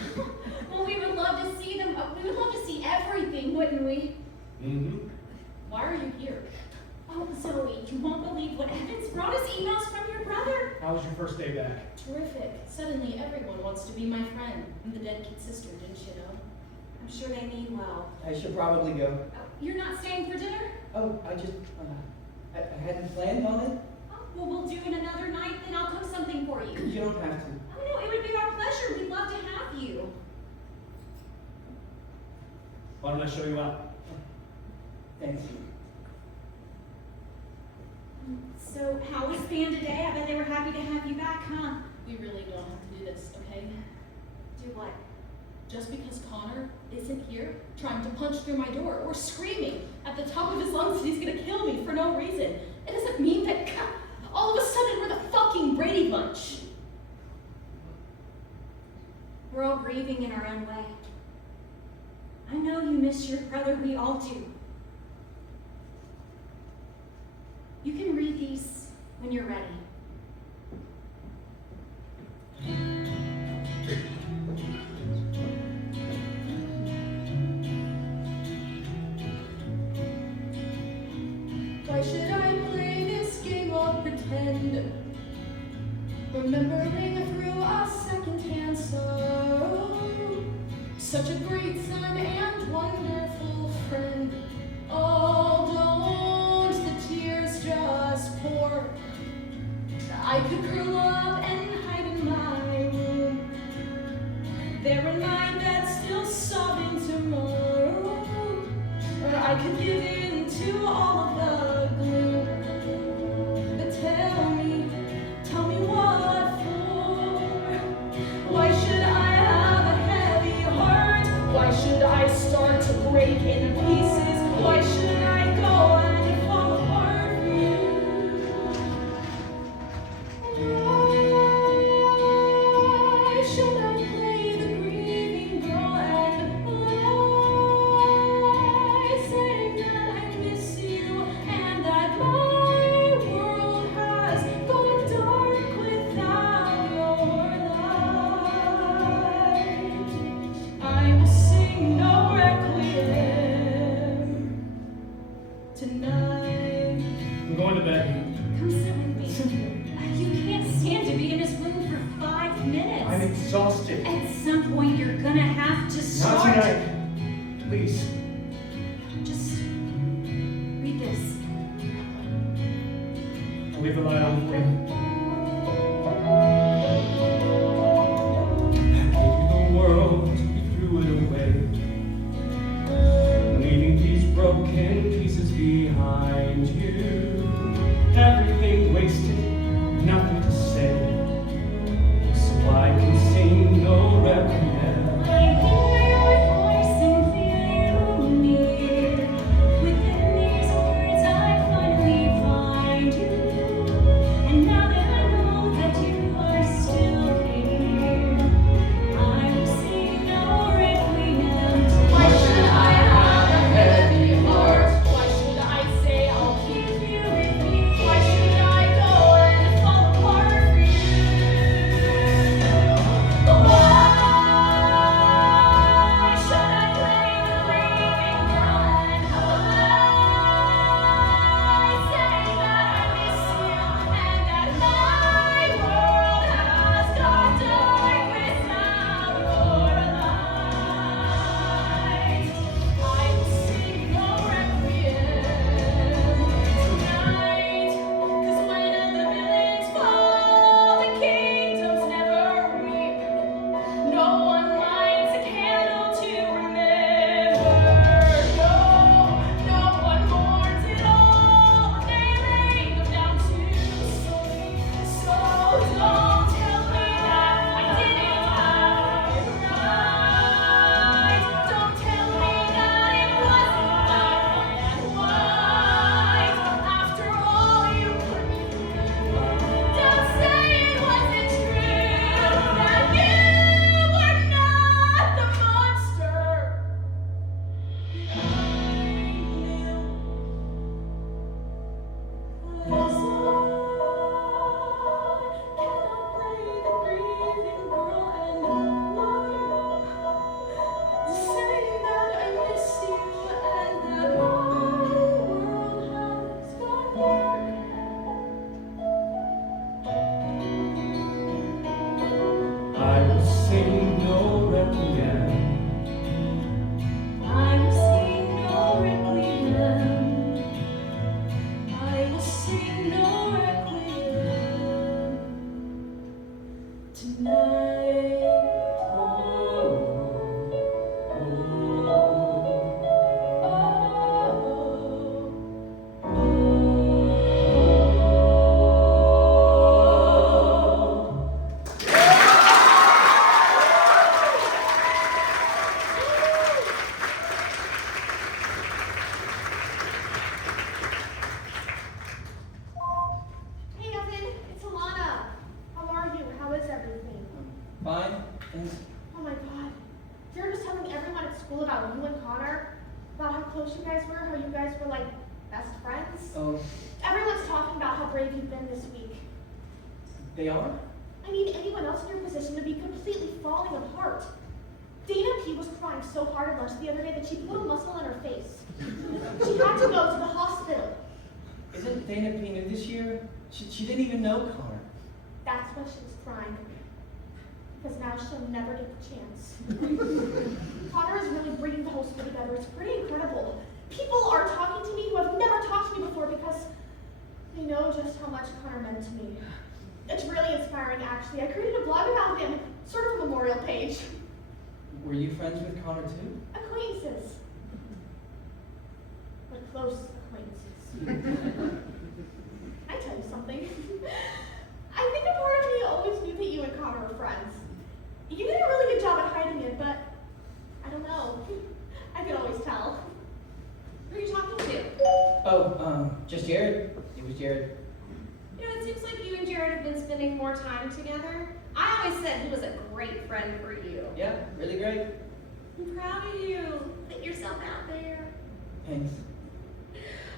Well, we would love to see them. We would love to see everything, wouldn't we? Mm-hmm. Why are you here? Oh, Zoe, you won't believe what Evans brought us emails from your brother. How was your first day back? Terrific. Suddenly everyone wants to be my friend. And the dead kid's sister, didn't you know? I'm sure they mean well. I should probably go. You're not staying for dinner? Oh, I just, I hadn't planned on it. Oh, well, we'll do it another night, then I'll cook something for you. You don't have to. Oh, no, it would be our pleasure. We'd love to have you. Why don't I show you out? Thanks. So, how was band today? I bet they were happy to have you back, huh? We really don't have to do this, okay? Do what? Just because Connor isn't here, trying to punch through my door, or screaming at the top of his lungs that he's gonna kill me for no reason, it doesn't mean that all of a sudden we're the fucking Brady Bunch. We're all grieving in our own way. I know you miss your brother, we all do. You can read these when you're ready. Why should I play this game of pretend? Remembering through a second-hand sorrow, such a great son and wonderful friend. Oh, don't the tears just pour? I could curl up and hide in my room, there in my bed still sobbing tomorrow, or I could give in to all of the gloom. But tell me what for? Why should I have a heavy heart? Why should I start to break in pieces? Why should I go and fall apart for you? Why should I play the grieving girl and lie, saying that I miss you and that my world has gone dark without your light? I will sing no requiem tonight. I'm going to bed. Come sit with me. You can't stand to be in this room for 5 minutes. I'm exhausted. At some point, you're gonna have to Not start. tonight. Please. Just read this. I'll leave the light on for you. I gave you the world, you threw it away, leaving these broken pieces behind you. Everything wasted, nothing to say, so I can sing no requiem. I hear your voice and feel you near. Within these words, I finally find you. And now that I know that you are still here, I will sing no requiem. Why should I have a heavy heart? Why should I say I'll keep you with me? Why should I go Oh my god. Jared was telling everyone at school about you and Connor, about how close you guys were, how you guys were like best friends. Oh, Everyone's talking about how brave you've been this week. they are? I mean, anyone else in your position would be completely falling apart. Dana P was crying so hard at lunch the other day that she put a muscle on her face. She had to go to the hospital. Isn't Dana P new this year? She didn't even know Connor. That's why she was crying. Because now she'll never get the chance. Connor is really bringing the whole school together. It's pretty incredible. People are talking to me who have never talked to me before because they know just how much Connor meant to me. It's really inspiring, actually. I created a blog about him, sort of a memorial page. Were you friends with Connor too? Acquaintances. But close acquaintances. I tell you something. I think a part of me always knew that you and Connor were friends. You did a really good job at hiding it, but I don't know. I could always tell. Who are you talking to? Oh, just Jared. It was Jared. You know, it seems like you and Jared have been spending more time together. I always said he was a great friend for you. Yeah, really great. I'm proud of you. Put yourself out there. Thanks.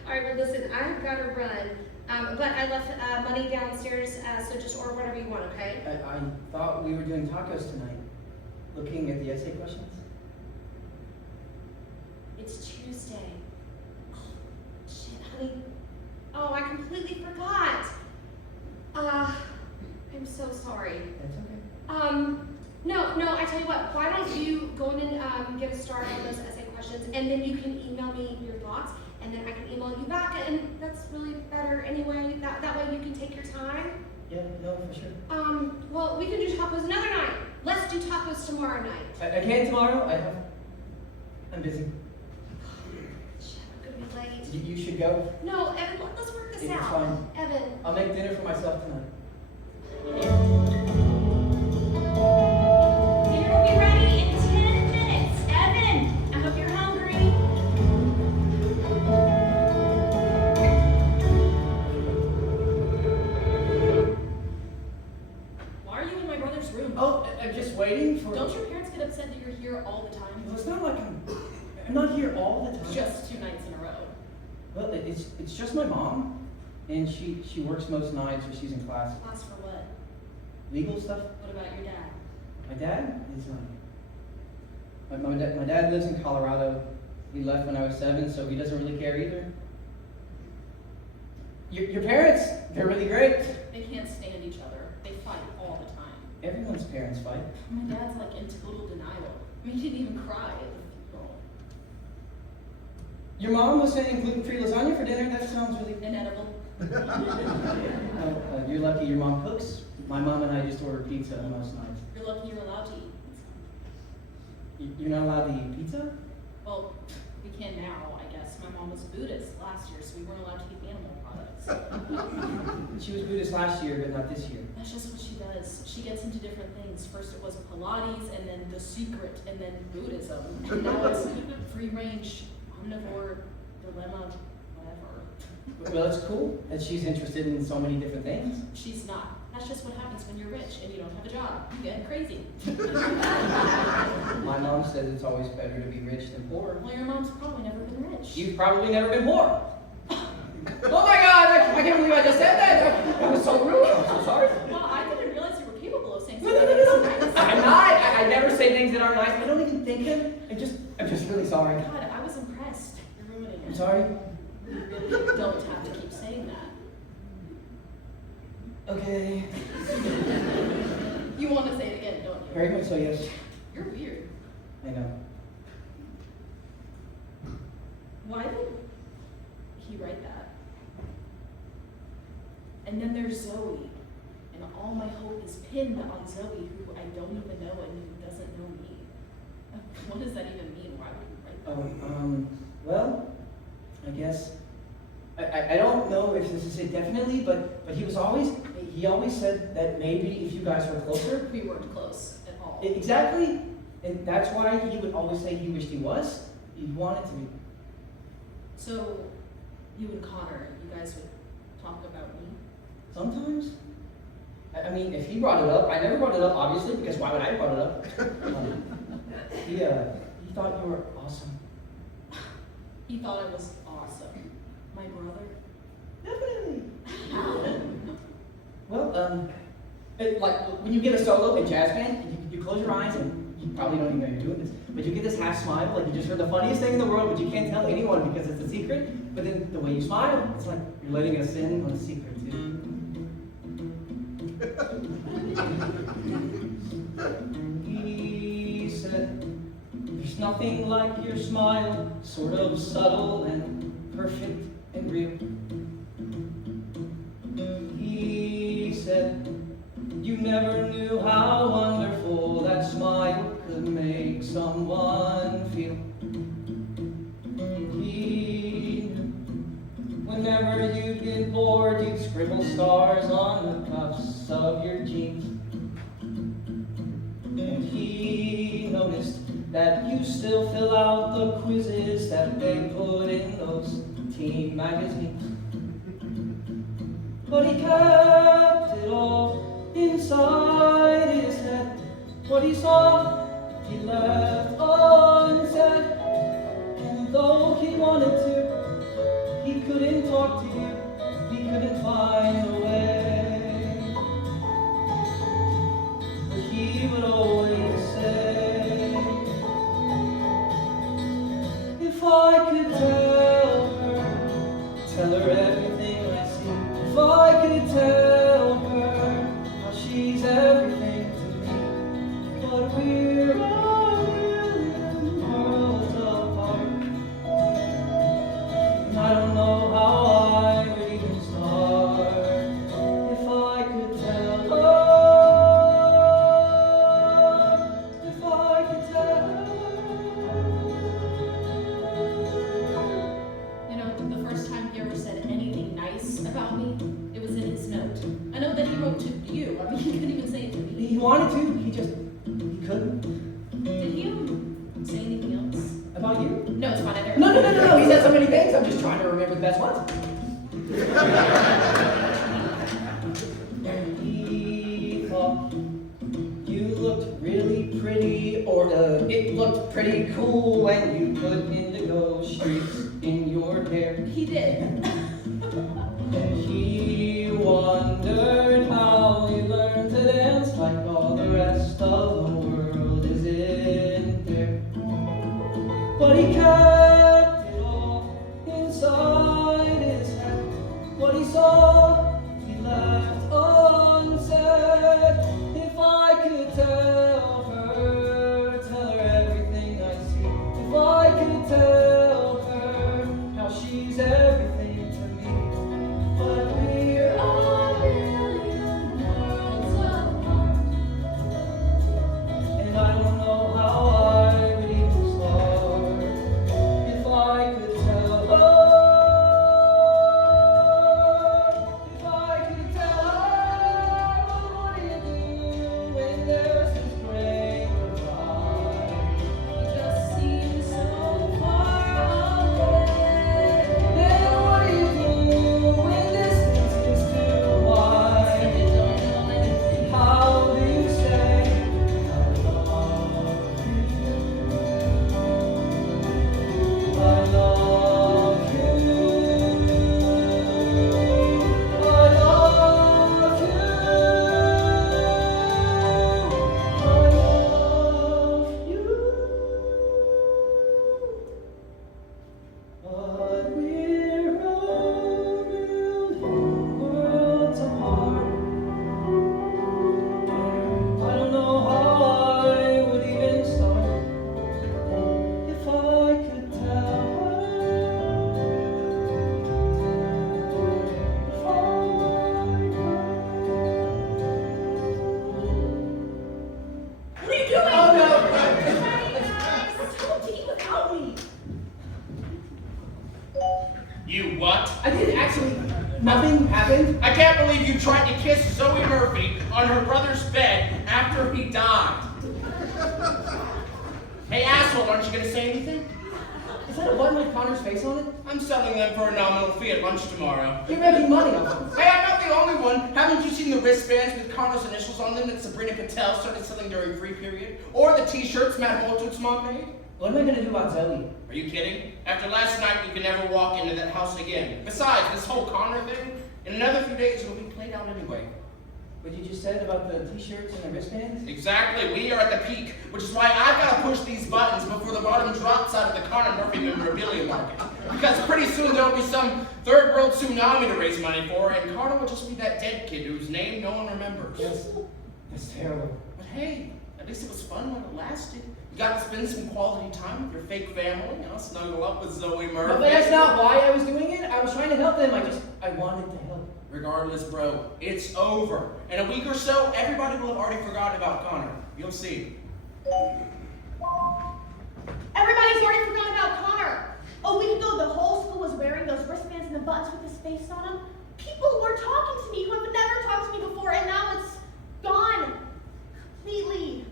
All right, well, listen, I've got to run. But I left money downstairs, so just order whatever you want, okay? I thought we were doing tacos tonight. Looking at the essay questions. It's Tuesday. Oh, shit, honey. Oh, I completely forgot. I'm so sorry. That's okay. No, I tell you what, why don't you go in and get a start on those essay questions, and then you can email me your thoughts, and then I can email you back, and that's really better anyway. That way you can take your time. Yeah, no, for sure. Well, we can do tacos another night. Let's do tacos tomorrow night. I can't tomorrow. I'm busy. Shit, I'm gonna be late. You should go. No, Evan, let's work this It's out. fine. Evan. I'll make dinner for myself tonight. Dinner will be ready in 10 minutes. Evan, I hope you're hungry. Why are you in my brother's room? Oh, I'm just waiting for. Don't your parents get upset that you're here all the time? Well, it's not like I'm not here all the time. Just 2 nights in a row. Well, it's just my mom, and she works most nights or she's in class. Class for what? Legal stuff. What about your dad? My dad is my dad lives in Colorado. He left when I was 7, so he doesn't really care either. Your parents, they're really great. They can't stand each other. They fight all the time. Everyone's parents fight. My dad's like in total denial. I mean, he didn't even cry at the funeral. Your mom was saying gluten-free lasagna for dinner. That sounds really. Inedible. You're lucky your mom cooks. My mom and I just order pizza most nights. You're lucky you're allowed to eat pizza. You're not allowed to eat pizza? Well, we can now, I guess. My mom was Buddhist last year, so we weren't allowed to eat animal products. She was Buddhist last year, but not this year. That's just what she does. She gets into different things. First it was Pilates, and then The Secret, and then Buddhism. And now it's free range, omnivore, dilemma, whatever. Well, it's cool that she's interested in so many different things. She's not. That's just what happens when you're rich and you don't have a job. You get crazy. My mom says it's always better to be rich than poor. Well, your mom's probably never been rich. You've probably never been poor. Oh my God, I can't believe I just said that. That was so rude. I'm so sorry. Well, I didn't realize you were capable of saying No. something. I'm not. I never say things that aren't nice. I don't even think them. I'm just really sorry. God, I was impressed. You're ruining it. I'm sorry. You really don't have to keep saying that. Okay. You want to say it again, don't you? Very much so, yes. You're weird. I know. Why did he write that? And then there's Zoe, and all my hope is pinned on Zoe, who I don't even know and who doesn't know me. What does that even mean? Why would you write that? Well, I guess, I don't know if this is it definitely, but he always said that maybe if you guys were closer. We weren't close at all. Exactly, and that's why he would always say he wished he was. He wanted to be. So, you and Connor, you guys would talk about me? Sometimes. I mean, if he brought it up, I never brought it up, obviously, because why would I brought it up? He thought you were awesome. He thought it was awesome. My brother? Definitely. How? Well, like when you get a solo in jazz band, you close your eyes and you probably don't even know you're doing this, but you get this half smile, like you just heard the funniest thing in the world, but you can't tell anyone because it's a secret. But then the way you smile, it's like you're letting us in on a secret too. He said, "There's nothing like your smile, sort of subtle and perfect and real." He said, "You never knew how wonderful that smile could make someone feel." He knew whenever you'd get bored, you'd scribble stars on the cuffs of your jeans. And he noticed that you still fill out the quizzes that they put in those teen magazines. But he kept it all inside his head. What he saw, he left unsaid. And though he wanted to, he couldn't talk to you. He couldn't find a way. But he would always say, "If I could tell her everything I see. If I could tell her how she's everything to me. But we're a million worlds apart. And I don't know how I would even start. If I could tell her. If I could tell You know, the first time he ever said anything nice about me, it was in his note. I know that he wrote to you. I mean, he couldn't even say it to me. He wanted to, he couldn't. Did he say anything else? About you? No, it's fine. I never. No. He said so many things. I'm just trying to remember the best ones. He thought you looked really pretty, or it looked pretty cool when you put indigo streaks in your hair. He did. And he wondered how you learned to dance like all the rest of the world isn't there. But he kept it all inside his head. What he saw, he left unsaid. If I could tell her everything I see. If I could tell her how she's everything to me. But we're a million worlds apart. And I don't know how I would even start. If I could tell her. If I could tell her. What do you do when there's this great divide? He just seems so far away. Then what do you do when distance is too wide? I don't know anything. How do you say I love you? I love you. I love you. I love you. But we're a million worlds apart. I don't know how I would even start. If I could tell her. If I What are you doing? Oh, no. What's he without me? You what? I didn't actually. Nothing happened. I can't believe you tried to kiss Zoe Murphy on her brother's bed after he died. Hey, asshole, aren't you gonna say anything? Is that a button with Connor's face on it? I'm selling them for a nominal fee at lunch tomorrow. You're making money off of it. Hey, I'm not the only one. How Haven't you seen the wristbands with Connor's initials on them that Sabrina Patel started selling during free period? Or the t-shirts Matt Moltutzman made? What am I gonna do about Zoe? Are you kidding? After last night, we can never walk into that house again. Besides, this whole Connor thing, in another few days, it'll be played out anyway. What you just said about the t-shirts and the wristbands? Exactly, we are at the peak, which is why I've got to push these buttons before the bottom drops out of the Connor Murphy memorabilia market. Because pretty soon there'll be some third world tsunami to raise money for, and Connor will just be that dead kid whose name no one remembers. That's terrible. But hey, at least it was fun while it lasted. You got to spend some quality time with your fake family, snuggle up with Zoe Murphy. But that's not why I was doing it. I was trying to help them. I wanted to help. Regardless, bro, it's over. In a week or so, everybody will have already forgotten about Connor. You'll see. Everybody's already forgotten about Connor. A week ago, the whole school was wearing those wristbands and the buttons with his face on them. People were talking to me who have never talked to me before, and now it's gone. Completely.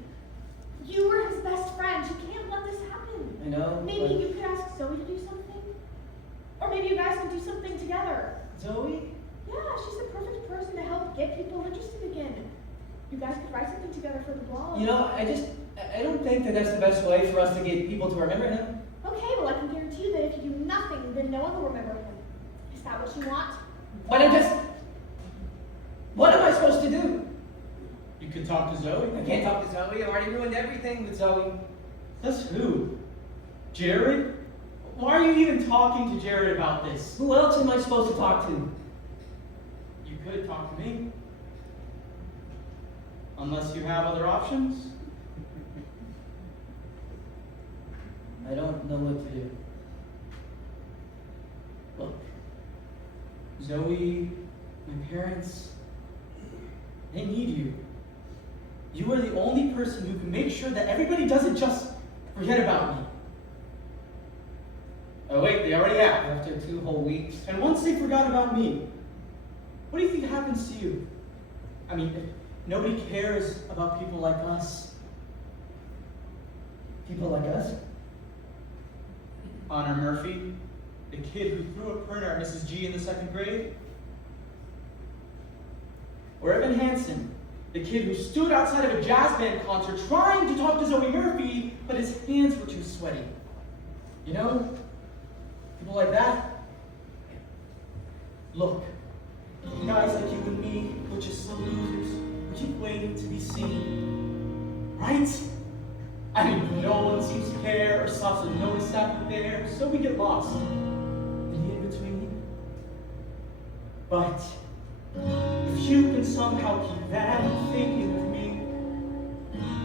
You were his best friend. You can't let this happen. I know. Maybe you could ask Zoe to do something? Or maybe you guys could do something together. Zoe? Yeah, she's the perfect person to help get people interested again. You guys could write something together for the blog. I don't think that that's the best way for us to get people to remember him. Okay, well I can guarantee you that if you do nothing, then no one will remember him. Is that what you want? But what am I supposed to do? You could talk to Zoe. I can't talk to Zoe. I already ruined everything with Zoe. That's who? Jared? Why are you even talking to Jared about this? Who else am I supposed to talk to? You could talk to me. Unless you have other options. I don't know what to do. Look, Zoe, my parents, they need you. You are the only person who can make sure that everybody doesn't just forget about me. Oh wait, they already have. After 2 whole weeks. And once they forgot about me, what do you think happens to you? I mean, if nobody cares about people like us. People like us? Honor Murphy, the kid who threw a printer at Mrs. G in the 2nd grade. Or Erin Hansen, the kid who stood outside of a jazz band concert trying to talk to Zoe Murphy, but his hands were too sweaty. You know? People like that. Look, guys like you and me, we're just some losers. We keep waiting to be seen. Right? I mean, no one seems to care or stops to notice that we're there, so we get lost in the in-between. But if you can somehow keep that thinking of me,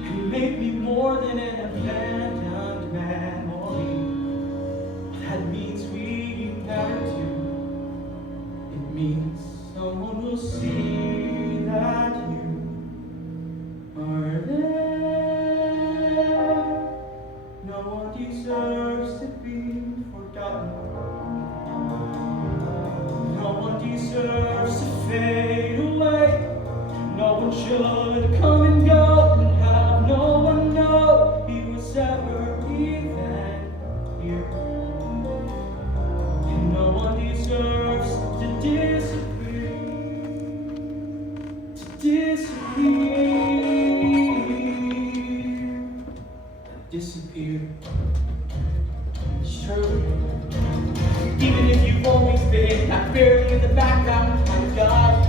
and make me more than an abandoned memory, that means we matter too. It means someone will see that you are there. No one deserves to be forgotten. No one deserves to fade away. No one should come and go and have no one know he was ever even here. And no one deserves to disappear. To disappear. It's true. Even if you've always been that barely in the background kind of guy,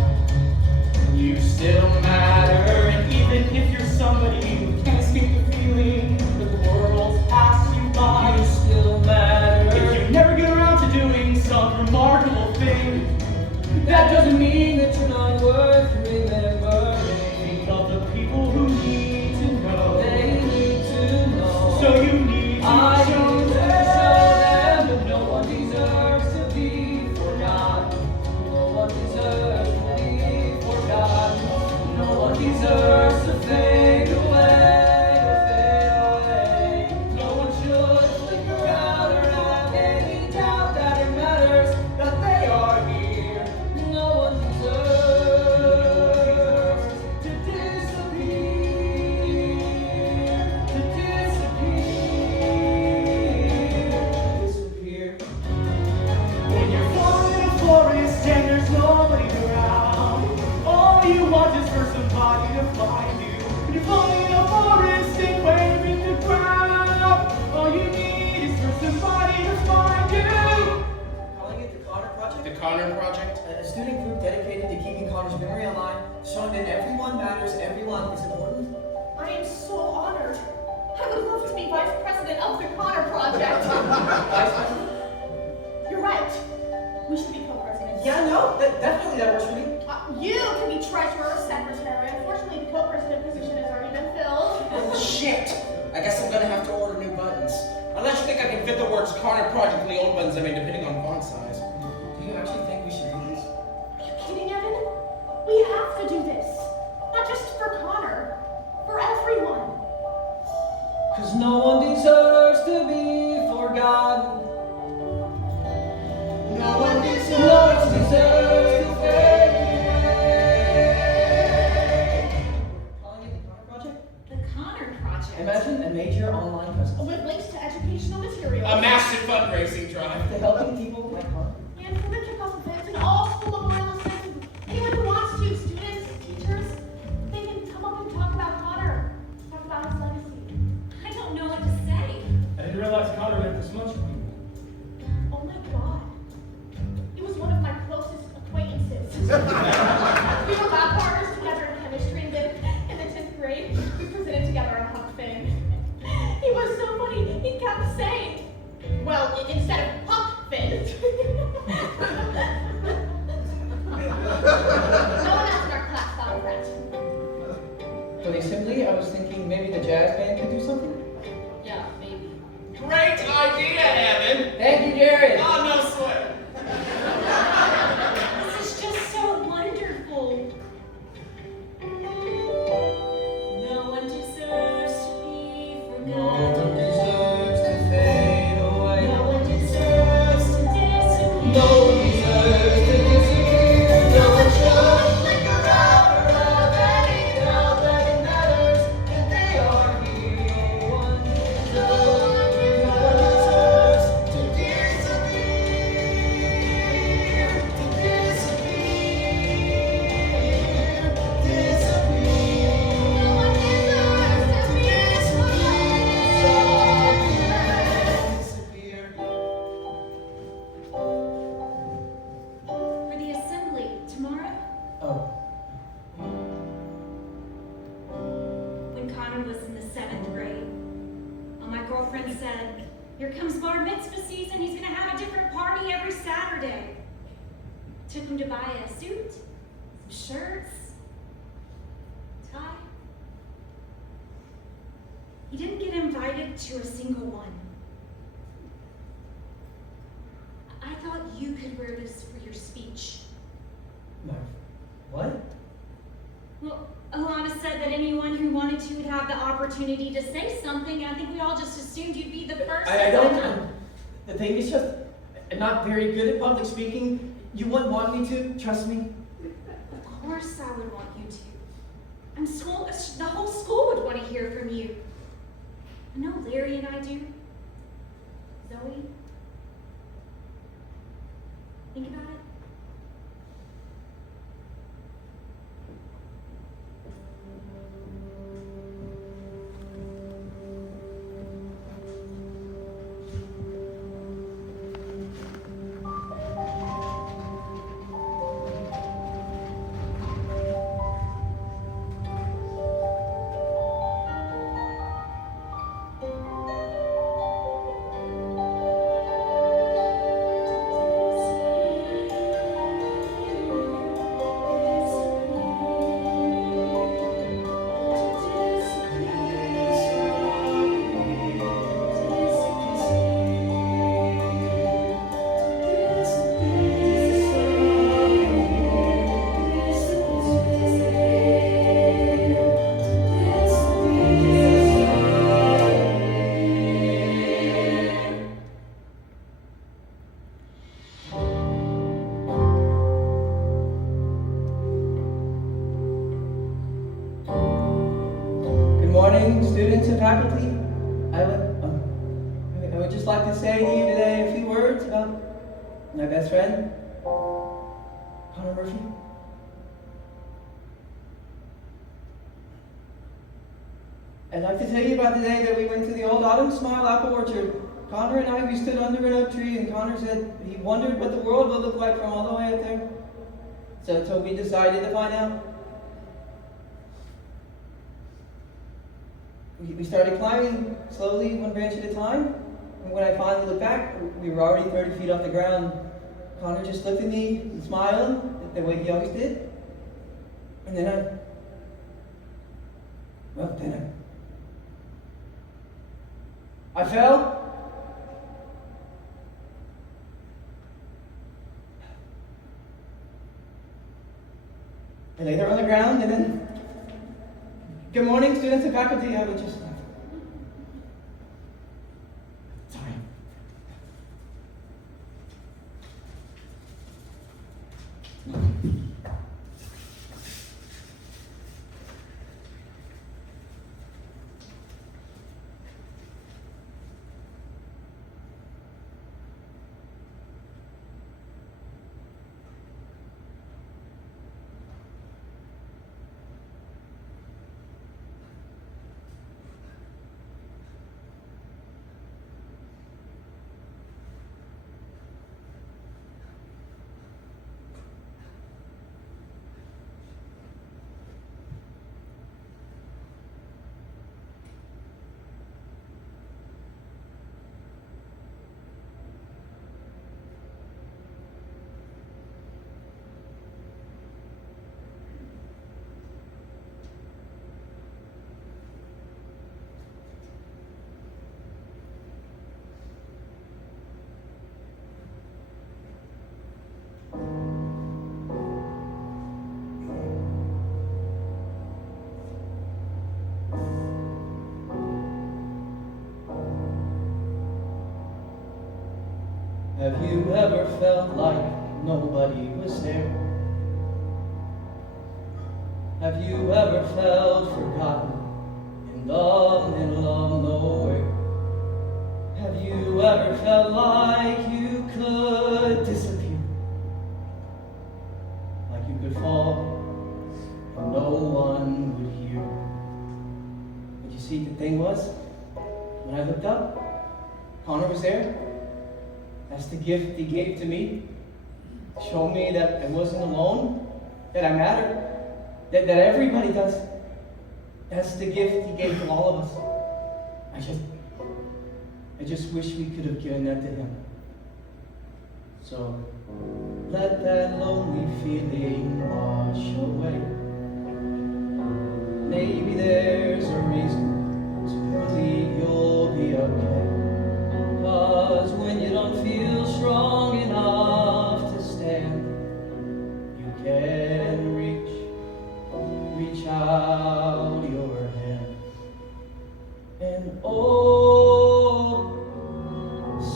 you still matter. And even if you're somebody who can't escape the feeling that the world's passed you by, you still matter. If you never get around to doing some remarkable thing, that doesn't mean that you're not worth remembering. Think of the people who need to know. They need to know. So you need to all you want is for somebody to find you. When you're floating in a forest and waving the ground, all you need is for somebody to find you. Calling it the Connor Project? The Connor Project? A student group dedicated to keeping Connor's memory alive, showing that everyone matters, everyone is important. I am so honored. I would love to be vice president of the Connor Project. Vice President? You're right. We should be co-presidents. Yeah, no, definitely that works for me. You can be treasurer, secretary. Unfortunately, the co-president position has already been filled. Oh, shit! I guess I'm gonna have to order new buttons. Unless you think I can fit the words Connor Project in the old buttons I made, depending on font size. Do you actually think we should do this? Are you kidding, Evan? We have to do this. Not just for Connor, for everyone. 'Cause no one deserves to be forgotten. No one No one deserves to fade away. Calling it the Connor Project? The Connor Project. Imagine a major online presence. With links to educational materials. A massive fundraising drive. To helping people like Connor. And for the kickoff events and all school memorial events, anyone who wants to, students, teachers, they can come up and talk about Connor. Talk about his legacy. I don't know what to say. I didn't realize Connor meant this much to me. Oh my god. He was one of my closest acquaintances. We were lab partners together in chemistry, and then in the 10th grade, we presented together on Huck Finn. He was so funny, he kept saying, well, instead of Huck Finn. No one else in our class thought of that. For the assembly, I was thinking maybe the jazz band could do something. Yeah, maybe. Great idea, Evan! Thank you, Jared. Oh, no sweat! This is just so wonderful. No one deserves to be forgotten. deserves to fade away. No one deserves to disappear. No one deserves to disappear. No one should flicker out or have any doubt that it matters that they are here. No one deserves to disappear. To disappear. No one deserves to disappear. For the assembly tomorrow, Oh. when Connor was in the 7th grade, my girlfriend said, "Here comes bar mitzvah season. He's gonna have a different party every Saturday." Took him to buy a suit, some shirts, tie. He didn't get invited to a single one. I thought you could wear this for your speech. No. What? Well, Alana said that anyone who wanted to would have the opportunity to say something. I think we all just assumed you'd be the first. I don't. The thing is just, I'm not very good at public speaking. You wouldn't want me to, trust me. Of course I would want you to. And the whole school would want to hear from you. I know Larry and I do. Zoe. Think about it. morning, students and faculty. I would just like to say to you today a few words about my best friend, Connor Murphy. I'd like to tell you about the day that we went to the old autumn smile apple orchard. Connor and I, we stood under an oak tree, and Connor said he wondered what the world would look like from all the way up there. So we decided to find out. We started climbing slowly, one branch at a time. And when I finally looked back, we were already 30 feet off the ground. Connor just looked at me and smiled the way he always did. And then I fell. I lay there on the ground, and then, good morning, students and faculty. I would just, sorry. Have you ever felt like nobody was there? Have you ever felt forgotten in the middle of nowhere? Have you ever felt like you could disappear? Like you could fall and no one would hear? But you see, the thing was, when I looked up, Connor was there. That's the gift he gave to me. Show me that I wasn't alone, that I mattered, that everybody does. That's the gift he gave to all of us. I just wish we could have given that to him. So let that lonely feeling wash away. Maybe there's a reason to believe you'll be okay. 'Cause when you don't feel strong enough to stand, you can reach out your hand. And oh,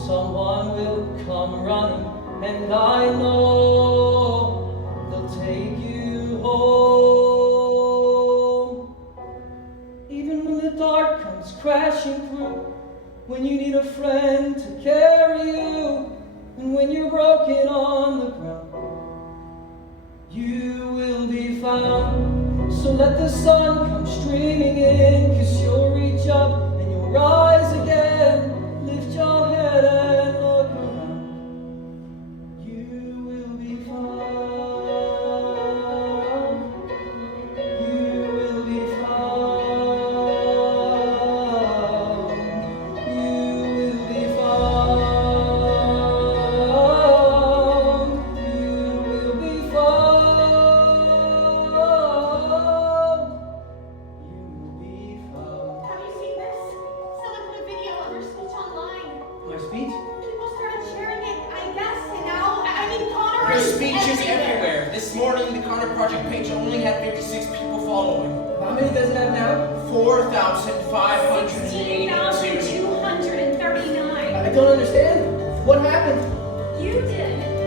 someone will come running, and I know they'll take you home. Even when the dark comes crashing through, when you need a friend to carry you, and when you're broken on the ground, you will be found. So let the sun come streaming in, 'cause you'll reach up and you'll rise again. Lift your head and look around. You will be found. You will be found. Project page only had 56 people following. How many does it have now? 4,582. 16,239. I don't understand. What happened? You did.